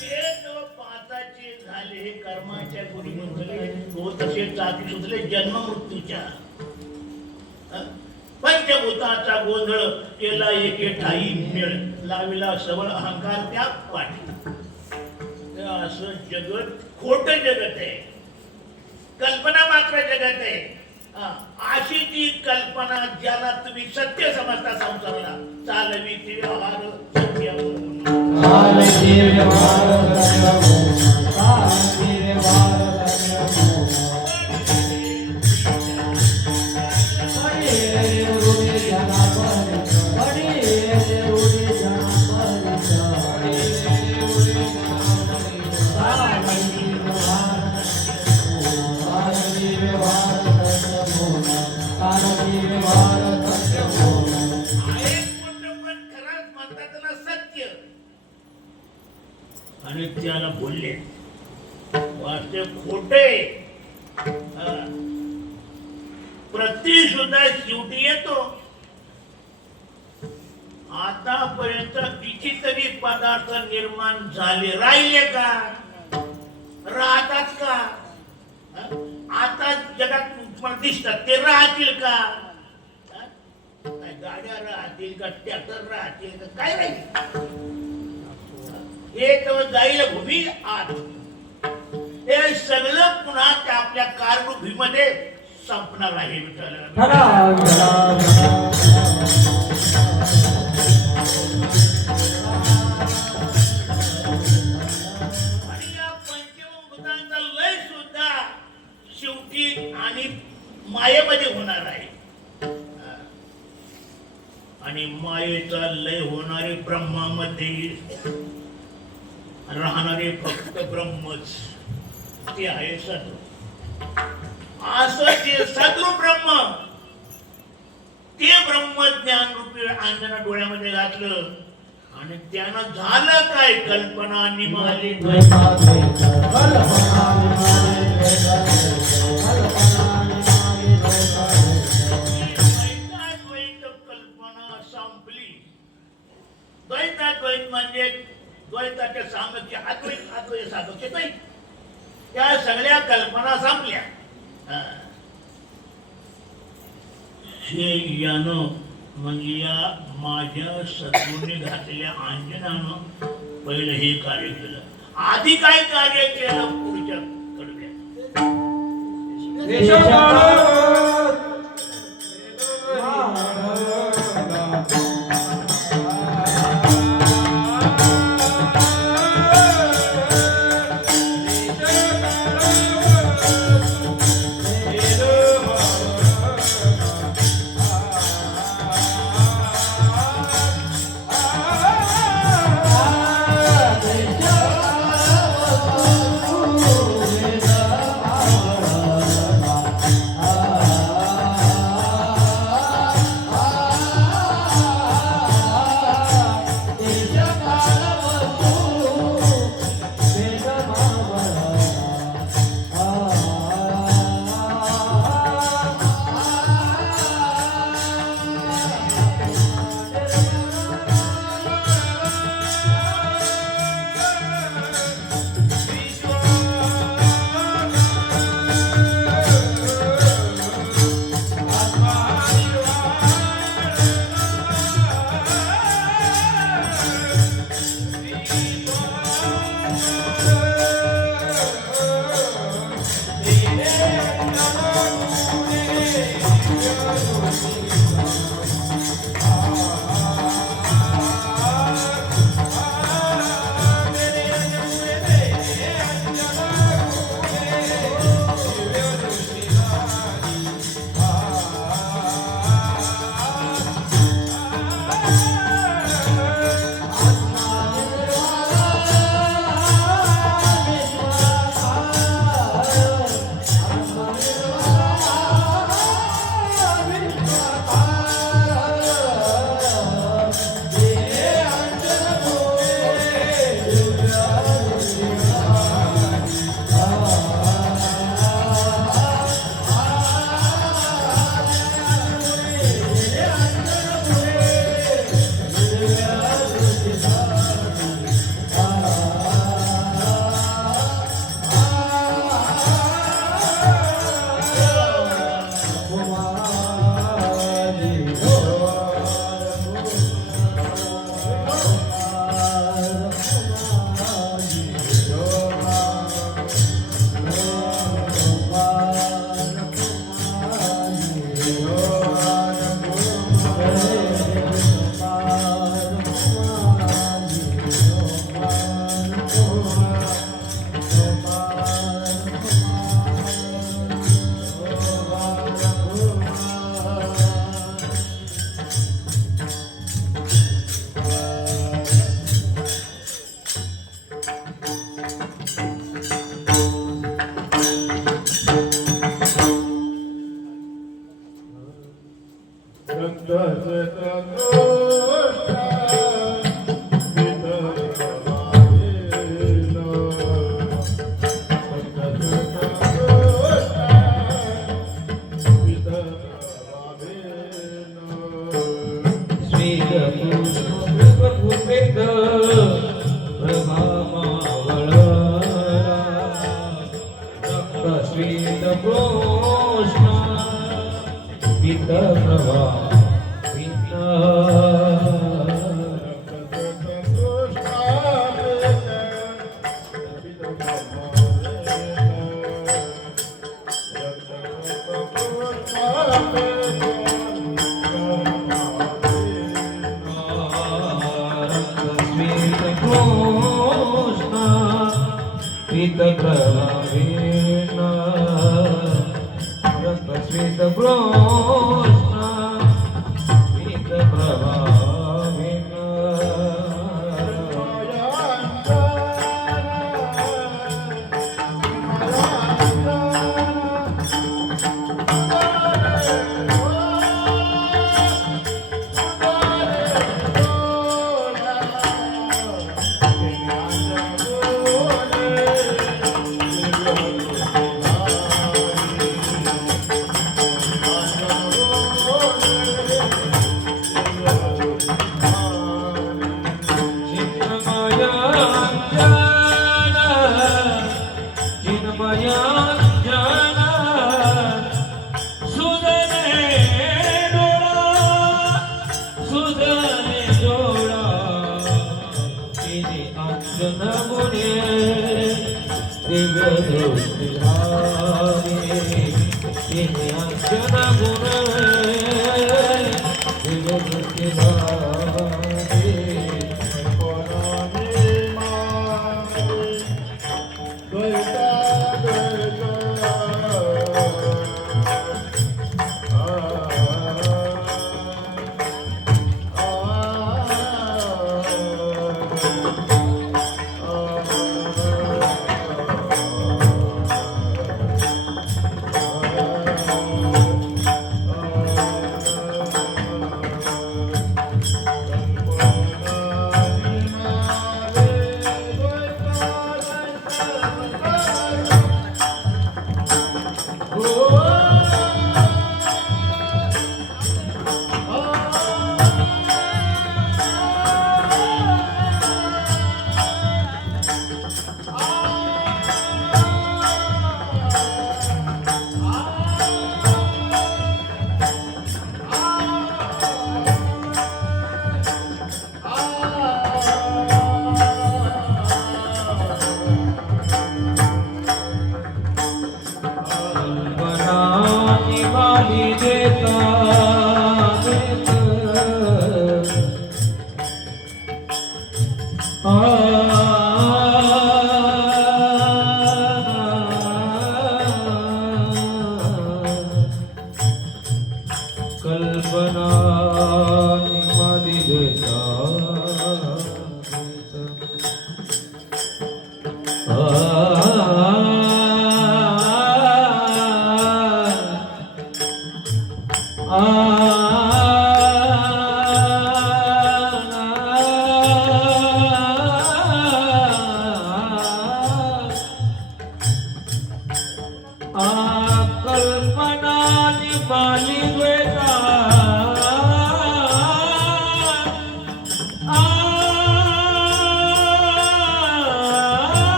ते तो पाताचे झाले हे कर्माच्या गुणी गुंतले तो तसे चाकी सुचले जन्म मृत्यूच्या. पंचभूताचा गोंधळ केला एके ठाई मेळ लाविला सबळ अहंकार त्या पाठी. असं जगत खोट जगत आहे, कल्पना मात्र जगत आहे. अशी ती कल्पना ज्याला तुम्ही सत्य समजता संसाराला चालवी ती व्यवहार आणि त्याला बोलले वास्तव खोटे. प्रति सुद्धा शेवटी येतो. आतापर्यंत कितीतरी पदार्थ निर्माण झाले, राहिले का? राहतात का? आता जगात दिसतात ते राहतील का? गाड्या राहतील का? ट्रॅक्टर राहतील का? काय राहील? हे तर जाईल भूमी आत. हे सगळं पुन्हा त्या आपल्या कारगृहीमध्ये संपणार आहे विठ्ठल. आणि या पंचभूतांचा लय सुद्धा शेवटी आणि मायेमध्ये होणार आहे. आणि मायेचा लय होणारे ब्रह्मामध्ये राहणारे फक्त ब्रह्मच ते आहे सद्गुरु. असं जे सद्गुरु ब्रह्म ते ब्रह्मज्ञान रूपी अंजना डोळ्यामध्ये घातलं आणि त्यानं झालं काय? कल्पना निमाली कल्पना संपली. द्वैताद्वैत म्हणजे द्वैताचे सामर्थ्य, अद्वैत अद्वैत सामर्थ्य द्वैत, त्या सगळ्या कल्पना संपल्या. हे यानं म्हणजे या माझ्या सद्गुरूने घातलेल्या अंजनानं पहिलं हे कार्य केलं. आधी काय कार्य केलं पुढच्या कडव्यात.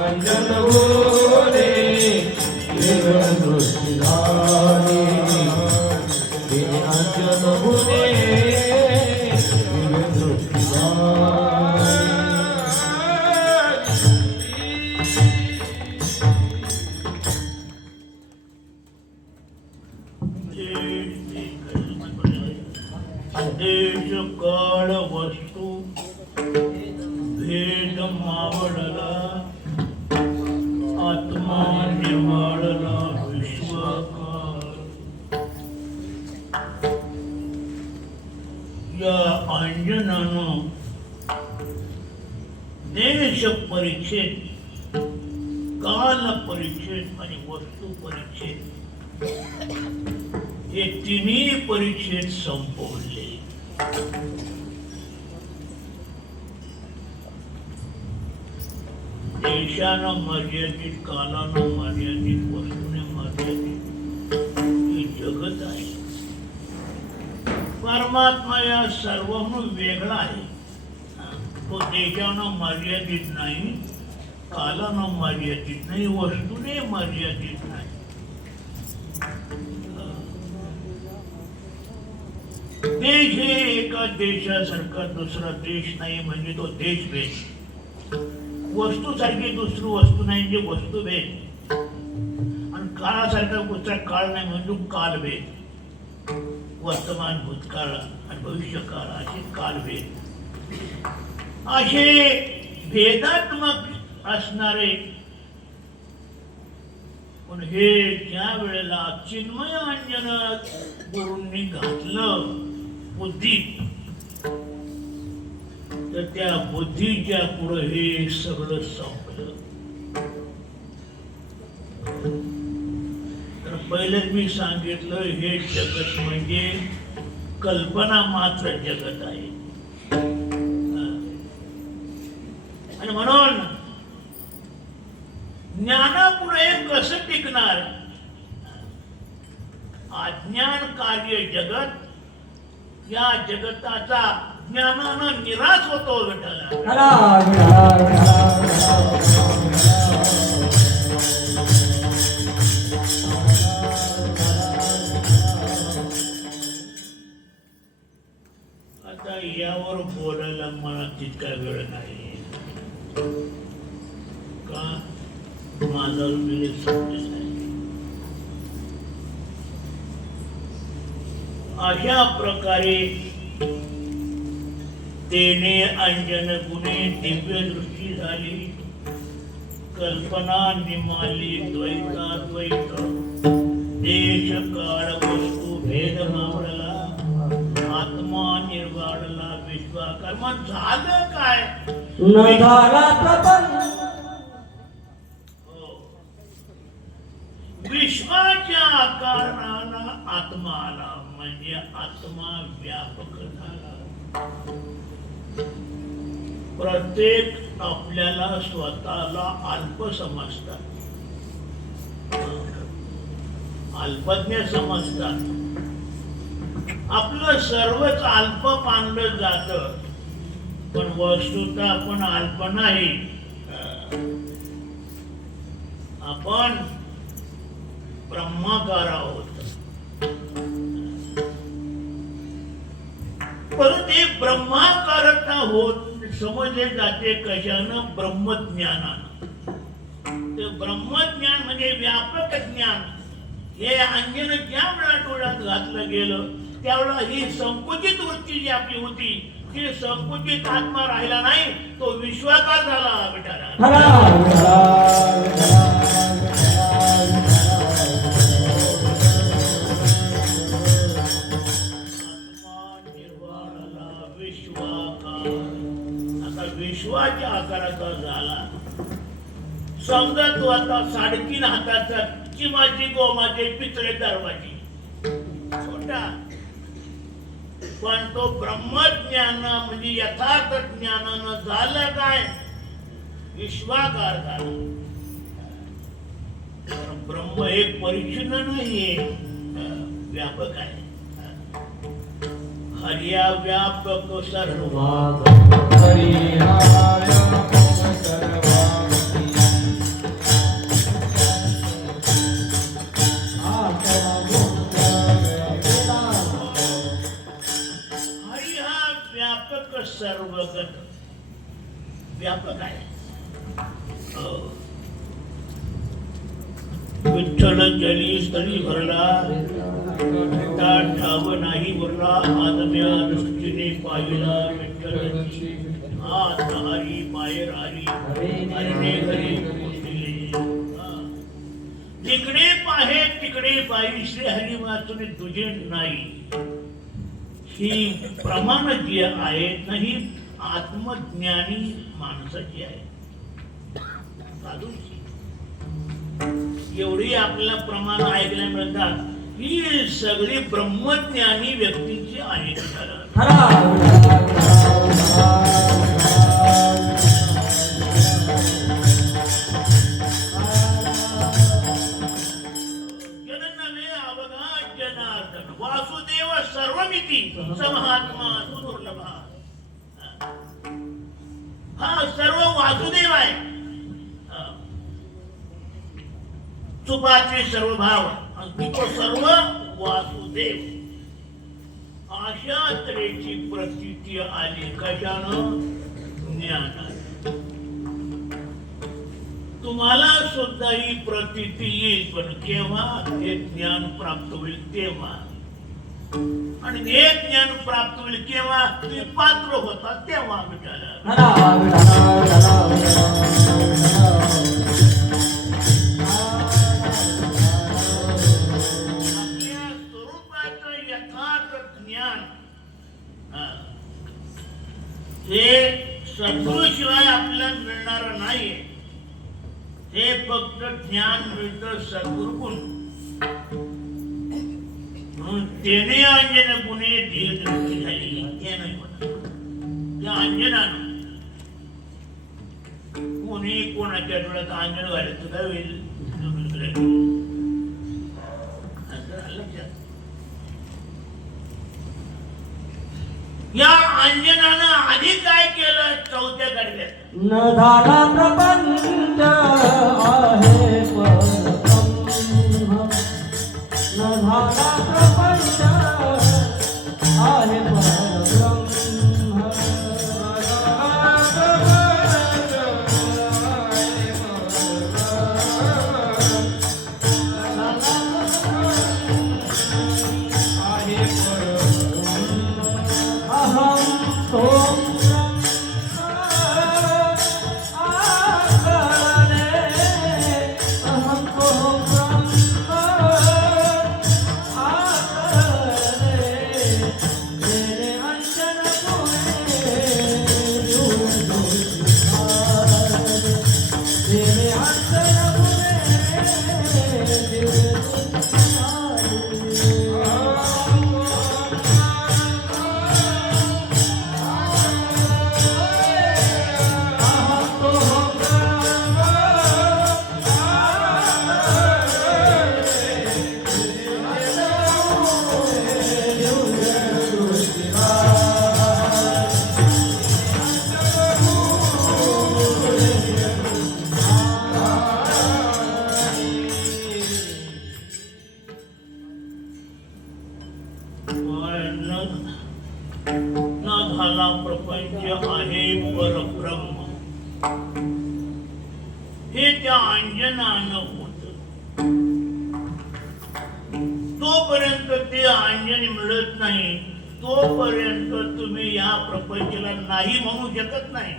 अंजन बोले देव दृष्टिधार भारी तिने अंजन गुणे दिव्य दृष्टी भारी. देश काळ वस्तू भेद मावळला आत्मा निर्वाळला विश्वाकार. या अंजनानं देश परीक्षेत काल परीक्षेत आणि वस्तू परीक्षेत हे तिन्ही परीक्षेत संपवले. देशानं मर्यादित, कालानं मर्यादित, वस्तूने मर्यादित हे जगत आहे. परमात्मा या सर्वहून वेगळा आहे. तो देशानं मर्यादित नाही, कालानं मर्यादित नाही, वस्तूने मर्यादित नाही. देश हे एका देशासारखा दुसरा देश नाही म्हणजे तो देशभेद. वस्तू सारखी दुसरी वस्तू नाही म्हणजे वस्तुभेद. आणि काळासारखा दुसरा काळ नाही म्हणजे कालभेद. वर्तमान, भूतकाळ आणि भविष्यकाळ असे कालभेद. असे भेदात्मक असणारे पण हे ज्या वेळेला चिन्मय अंजन गुरूंनी घातलं बुद्धीत तर त्या बुद्धीच्या पुढे हे सगळं संपलं. तर पहिलेच मी सांगितलं हे जगत म्हणजे कल्पना मात्र जगत आहे. आणि म्हणून ज्ञानापुढे कसं टिकणार? अज्ञान कार्य जगत, या जगताचा ज्ञानानं निराश होतो. विठ्ठला आता यावर बोलायला मला तितका वेळ नाही. का माझा वेळ संपलेला आहे. अशा प्रकारे तेने अंजन गुणे दिव्य दृष्टी झाली. कल्पना निमाली द्वैताद्वैत. देश काळ वस्तू भेद मावळला. आत्मा निर्वाळला विश्वाकार. मग झालं काय? न झाला प्रपंच. विश्वाच्या आकाराला आत्मा आला म्हणजे आत्मा व्यापक झाला. प्रत्येक आपल्याला स्वतःला अल्प समजतात, अल्पज्ञ समजतात. आपलं सर्वच अल्प मानलं जातं पण वस्तुतः आपण अल्प नाही. आपण ब्रह्माकार आहोत. परंतु ते ब्रह्माकारता होत समजले जाते कशानं? ब्रह्मज्ञानानं. ते ब्रह्मज्ञान म्हणजे व्यापक ज्ञान. हे अंजन ज्या वेळा डोळ्यात घातलं गेलं त्यावेळेला ही संकुचित वृत्ती जी आपली होती ती संकुचित आत्मा राहिला नाही, तो विश्वाकार झाला. बेटा विश्वाच्या आकाराचा झाला. समजा तो आता 3.5 हाताचा चिमाची गोमाचे पितळे दरवाजी छोटा, पण तो ब्रह्मज्ञान म्हणजे यथार्थ ज्ञानानं झालं काय? विश्वाकार झाला. ब्रह्म एक परिच्छिन्न नाहीये, व्यापक आहे. हरिया व्यापक सर्व सर्वगत व्यापक आहे. विठ्ठल जली स्थळी भरला, ठाव नाही भरला, आदम्या दृष्टीने पाहिला विठ्ठलाची. आत हरी बाहेर हरी, हरीने घरी पोचले. जिकडे पाहे तिकडे बाई, श्री हरी वाचून तुझे नाही. ही प्रमाण जी आहेत ही आत्मज्ञानी माणसाची आहे. साधूंची एवढी आपल्याला प्रमाण ऐकल्या मिळतात. ही सगळी ब्रह्मज्ञानी व्यक्तीची आहेत. वासुदेव सर्वमिती समहात्मा सुदुर्लभा. हा सर्व वासुदेव आहे. सुपाचे सर्व भाव तो सर्व वासुदेव. अशा तऱ्हेची प्रतीती आली. कशानं? ज्ञानानं. तुम्हाला सुद्धा ही प्रतीती येईल, पण केव्हा? हे ज्ञान प्राप्त होईल तेव्हा. आणि हे ज्ञान प्राप्त होईल केव्हा? ते पात्र होता तेव्हा. हे सद्गुरूशिवाय आपल्याला मिळणार नाही. हे फक्त ज्ञान मिळतं सद्गुरूकडून. म्हणून तेने अंजन गुणे धीर दृष्टी झाली. हे नाही म्हणत. त्या अंजनानं कोणी कोणाच्या डोळ्यात अंजन घालत सुद्धा होईल. या अंजनानं आधी काय केलं? चौथ्या कडव्यात न झाला प्रपंच आहे परब्रह्म. न झाला प्रपंच आहे परब्रह्म. प्रपंच आहे परब्रह्म. हे त्या अंजनानं होत. तोपर्यंत ते अंजन मिळत नाही तोपर्यंत तुम्ही या प्रपंचाला नाही म्हणू शकत नाही.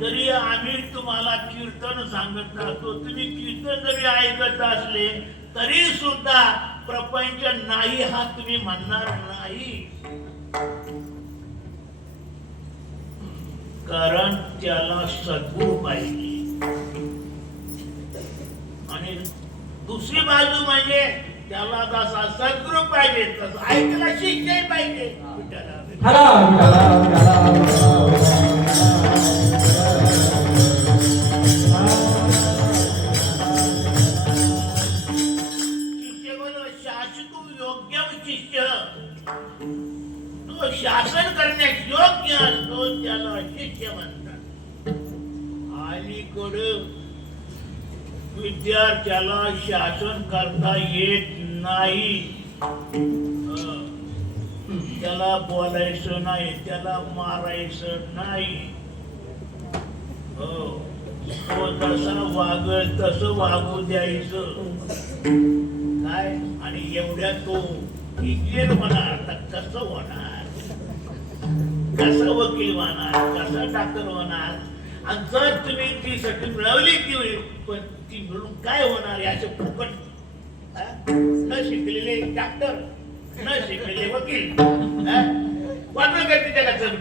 तरी आम्ही तुम्हाला कीर्तन सांगत असतो. तुम्ही कीर्तन जरी ऐकत असले तरी सुद्धा प्रपंच नाही हा तुम्ही म्हणणार नाही. कारण त्याला सद्गुरू पाहिजे. आणि दुसरी बाजू म्हणजे त्याला जसा सद्गुरू पाहिजे तसं ऐकायला शिक्षण पाहिजे. शासन करण्यास योग्य असतो त्याला शिष्य म्हणतात. अलीकडं विद्यार्थ्याला शासन करता येत नाही. त्याला बोलायचं नाही, त्याला मारायचं नाही. हो, तो जसा वागल तसं वागू द्यायचं. काय आणि एवढ्या तो इंजिनियर होणार तर कसं होणार, कसं वकील होणार, कसं डॉक्टर होणार. आणि जर तुम्ही ती सर्टिफिकेट मिळवली ती पण ती मिळून काय होणार याचे फुकट. न शिकलेले डॉक्टर, न शिकलेले वकील, वाटलं काय तिच्या लक्षात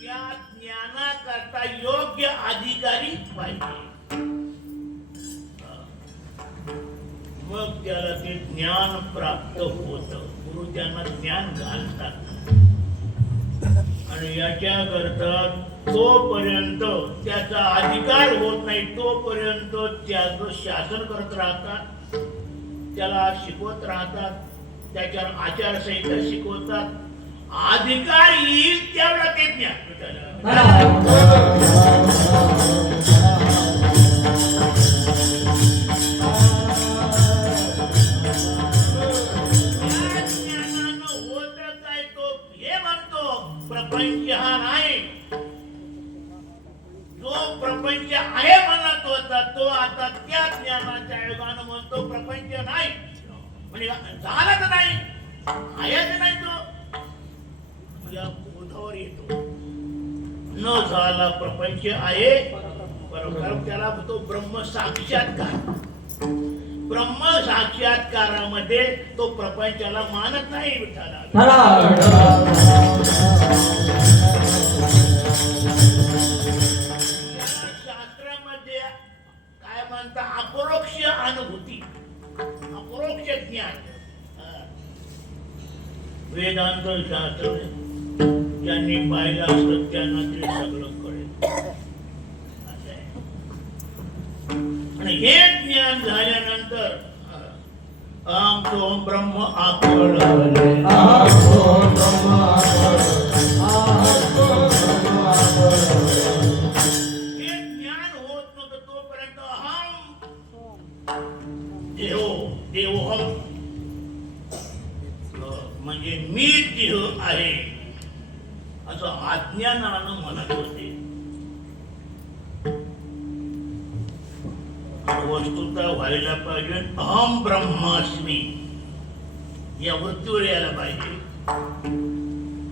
त्या ज्ञानाकरता योग्य अधिकारी पाहिजे. मग त्याला ते ज्ञान प्राप्त होत. गुरु त्यांना ज्ञान घालतात. आणि याच्याकरता तोपर्यंत त्याचा अधिकार होत नाही तोपर्यंत त्याचं शासन करत राहतात, त्याला शिकवत राहतात, त्याच्यावर आचारसंहिता शिकवतात. अधिकार येईल तेवढा ते ज्ञान. प्रपंच हा नाही, जो प्रपंच आहे म्हणत होता तो आता त्या ज्ञानाच्या योगानं म्हणतो प्रपंच नाही. म्हणजे झाला तर नाही, आहेच नाही. तो या बोधावर येतो. न झाला प्रपंच आहे, बरोबर त्याला तो ब्रह्म साक्षात्कार. ब्रह्म साक्षात्कारामध्ये तो प्रपंचाला मानत नाही. शास्त्रामध्ये काय म्हणता अपरोक्ष अनुभूती, अपरोक्ष ज्ञान. वेदांत शास्त्र ज्यांनी पाहिलं असतं त्यांना ते सगळं कळेल. आणि हे ज्ञान झाल्यानंतर अहम सोम ब्रह्म आपले. हे ज्ञान होत नव्हतं तोपर्यंत अहम देवोहम म्हणजे मी देह आहे असं अज्ञानानं म्हणत होते. वस्तुता व्हायला पाहिजे अहम ब्रह्मास्मी या वृत्तीवर यायला पाहिजे.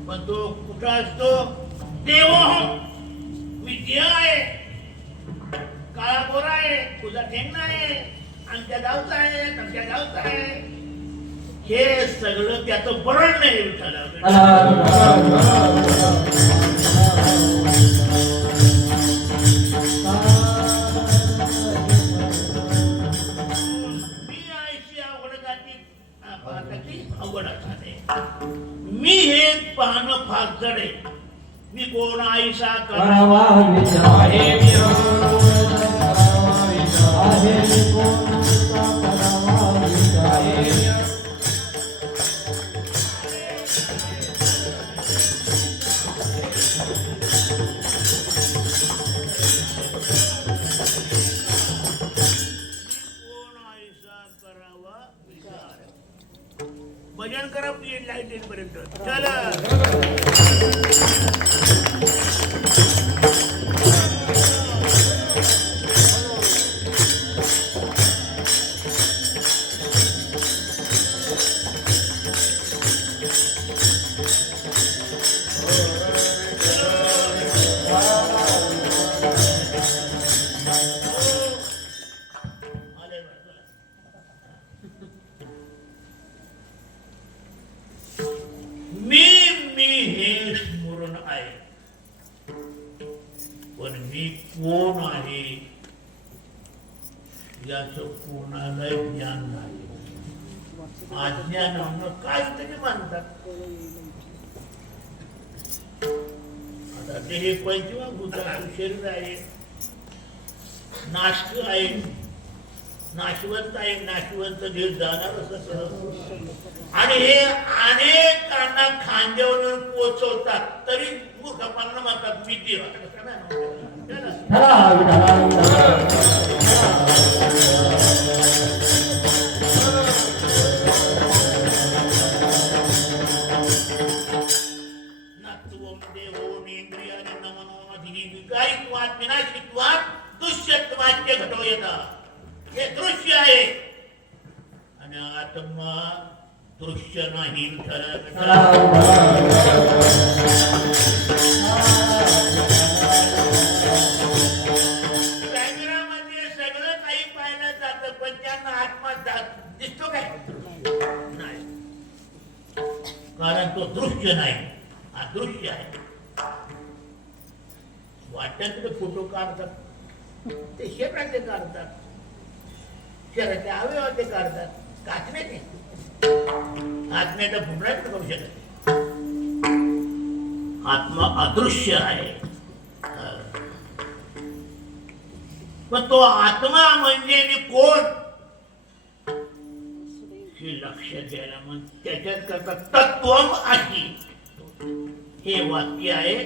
पण तो कुठं असतो? देवोहम, मी देह आहे, काळा गोरा आहे, तुझा ठेंगणा आहे, आमच्या गावचा आहे, तुमच्या गावचा आहे. हे सगळं त्याचं बरण नाही विठाला. मी हे पाहणं फार जड आहे. मी कोण आईसा करावा भजन करा प्लीज लाईट पर्यंत. चला कोण आहे याचं कोणाला ज्ञान नाही. अज्ञानानं काहीतरी मानतात. आता ते हे पंचमभूताचं शरीर आहे, नाशक आहे, नाशवंत आहे, नाशवंत घेत जाणार असं. आणि हे अनेकांना खांद्यावर पोचवतात तरी मूर्खपणा म्हणतात भीती. विठ्ठला विठ्ठला विठ्ठला नत्वं देवो नेन्द्रियाणि न मनोमधिनी विकारित्वात् विनाशित्वात् दुष्यत्वाच्च घटो यथा. हे दृश्य आहे आणि आत्मा दृश्य नाही. कॅमेरामध्ये सगळं काही पाहिलं जातं पण त्यांना आत्मा दिसतो काय नाही, कारण तो दृश्य नाही, हा दृश्य आहे. वाटत ते फोटो काढतात, ते शरीराचे काढतात, शरीराचे अवयव ते काढतात, काचण्याचे आत्म्याचा पुनराच करू शकत. आत्मा अदृश्य आहे. पण तो आत्मा म्हणजे कोण हे लक्षात द्यायला मग त्याच्यात करता तत्वम अशी हे वाक्य आहे.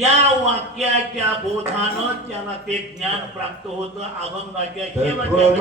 या वाक्याच्या बोधानं त्याला ते ज्ञान प्राप्त होतं. अभंगाच्या शेवटच्या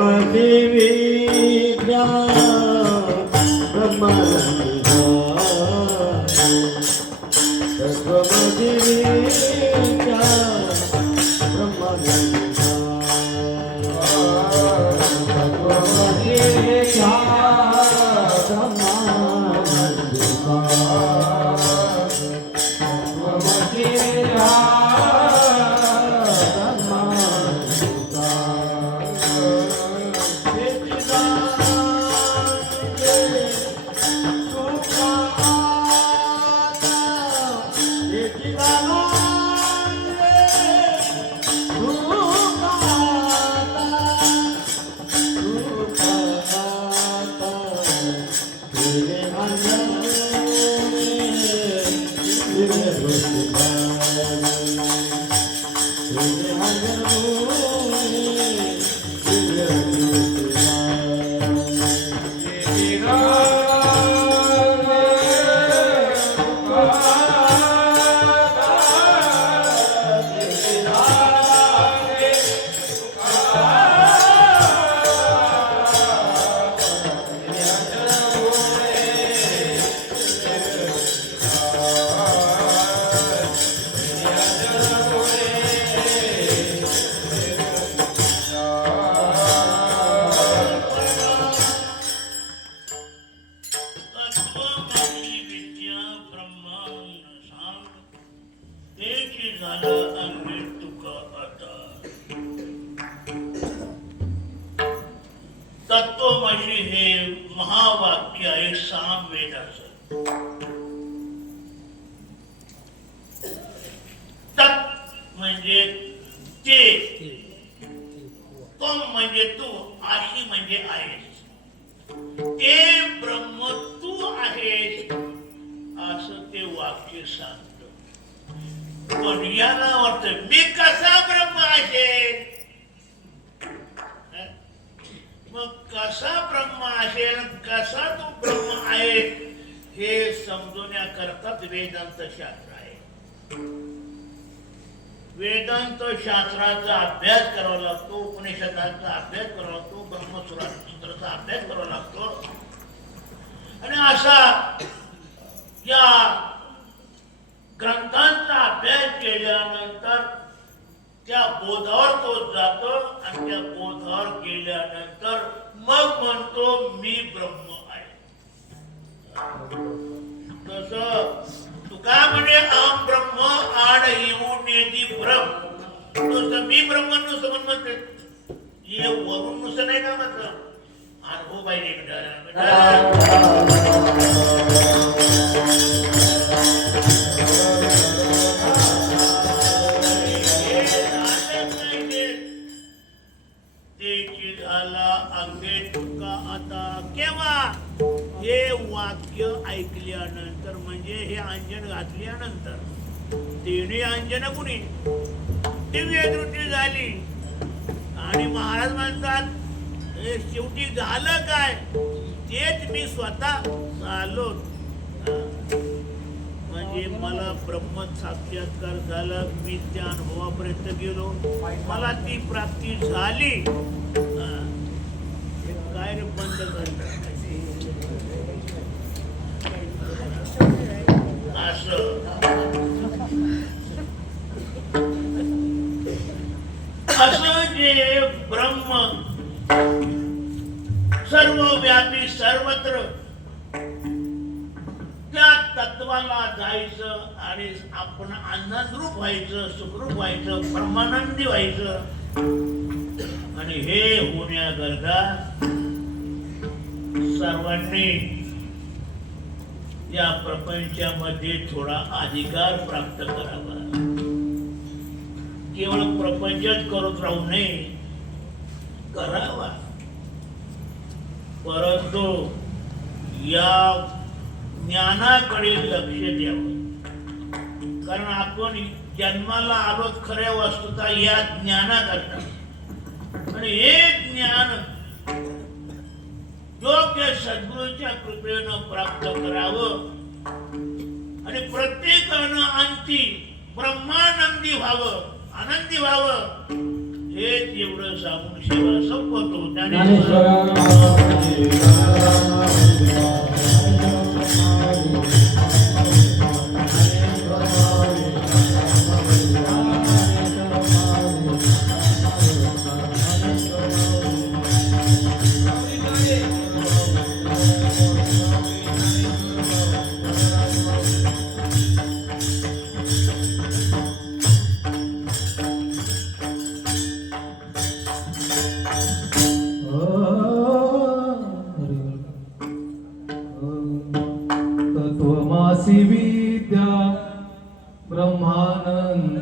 तत्वमसी हे महावाक्य आहे सामवेदाचं. तत् म्हणजे ते, त्वम म्हणजे तू, अशी म्हणजे आहेस, ते ब्रह्म तू आहेस असं ते वाक्य सांगतं. पण याला वाटतं मी कसा ब्रह्म असेल, मग कसा ब्रह्म असेल, कसा तो ब्रह्म आहे हे समजण्याकरताच वेदांत शास्त्र आहे. वेदांत शास्त्राचा अभ्यास करावा लागतो, उपनिषदाचा अभ्यास करावा लागतो, ब्रह्मसूत्राचा अभ्यास करावा लागतो. आणि असा या ग्रंथांचा अभ्यास केल्यानंतर त्या बोधावर तो जातो आणि त्या बोधावर गेल्यानंतर मग म्हणतो मी ब्रह्म आहे. तस तुका म्हणे अहम ब्रह्म आड येऊन येती ब्रह्म. नुसतं मी ब्रह्म नुसतं म्हणते हे वरून नुसतं नाही का म्हटलं, अनुभव पाहिजे. हे वाक्य ऐकल्यानंतर म्हणजे हे अंजन घातल्यानंतर तिने अंजन कुणी दिव्य दृष्टी झाली. आणि महाराज म्हणतात हे शेवटी झालं काय, तेच मी स्वतः चालो. म्हणजे मला ब्रह्म साक्षात्कार झाला, मी त्या अनुभवापर्यंत गेलो, मला ती प्राप्ती झाली. हा. हे काय रे बंद करत असं असं जे ब्रह्म सर्वव्यापी सर्वत्र त्या तत्वाला जायचं आणि आपण आनंदरूप व्हायचं, सुखरूप व्हायचं, ब्रह्मानंदी व्हायचं. आणि हे होण्याकरता सर्वांनी या प्रपंचामध्ये थोडा अधिकार प्राप्त करावा. केवळ प्रपंचच करत राहू नये, करावा. परंतु या ज्ञानाकडे लक्ष द्यावं. कारण आपण जन्माला आलो खऱ्या वस्तुता या ज्ञानाकरता. आणि हे ज्ञान योग्य सद्गुरूच्या कृपेनं प्राप्त करावं आणि प्रत्येकानं अंती ब्रह्मानंदी व्हावं, आनंदी व्हावं. हेच एवढं सांगून सेवा संपवतो. तत्वमासी विद्या ब्रह्मानंद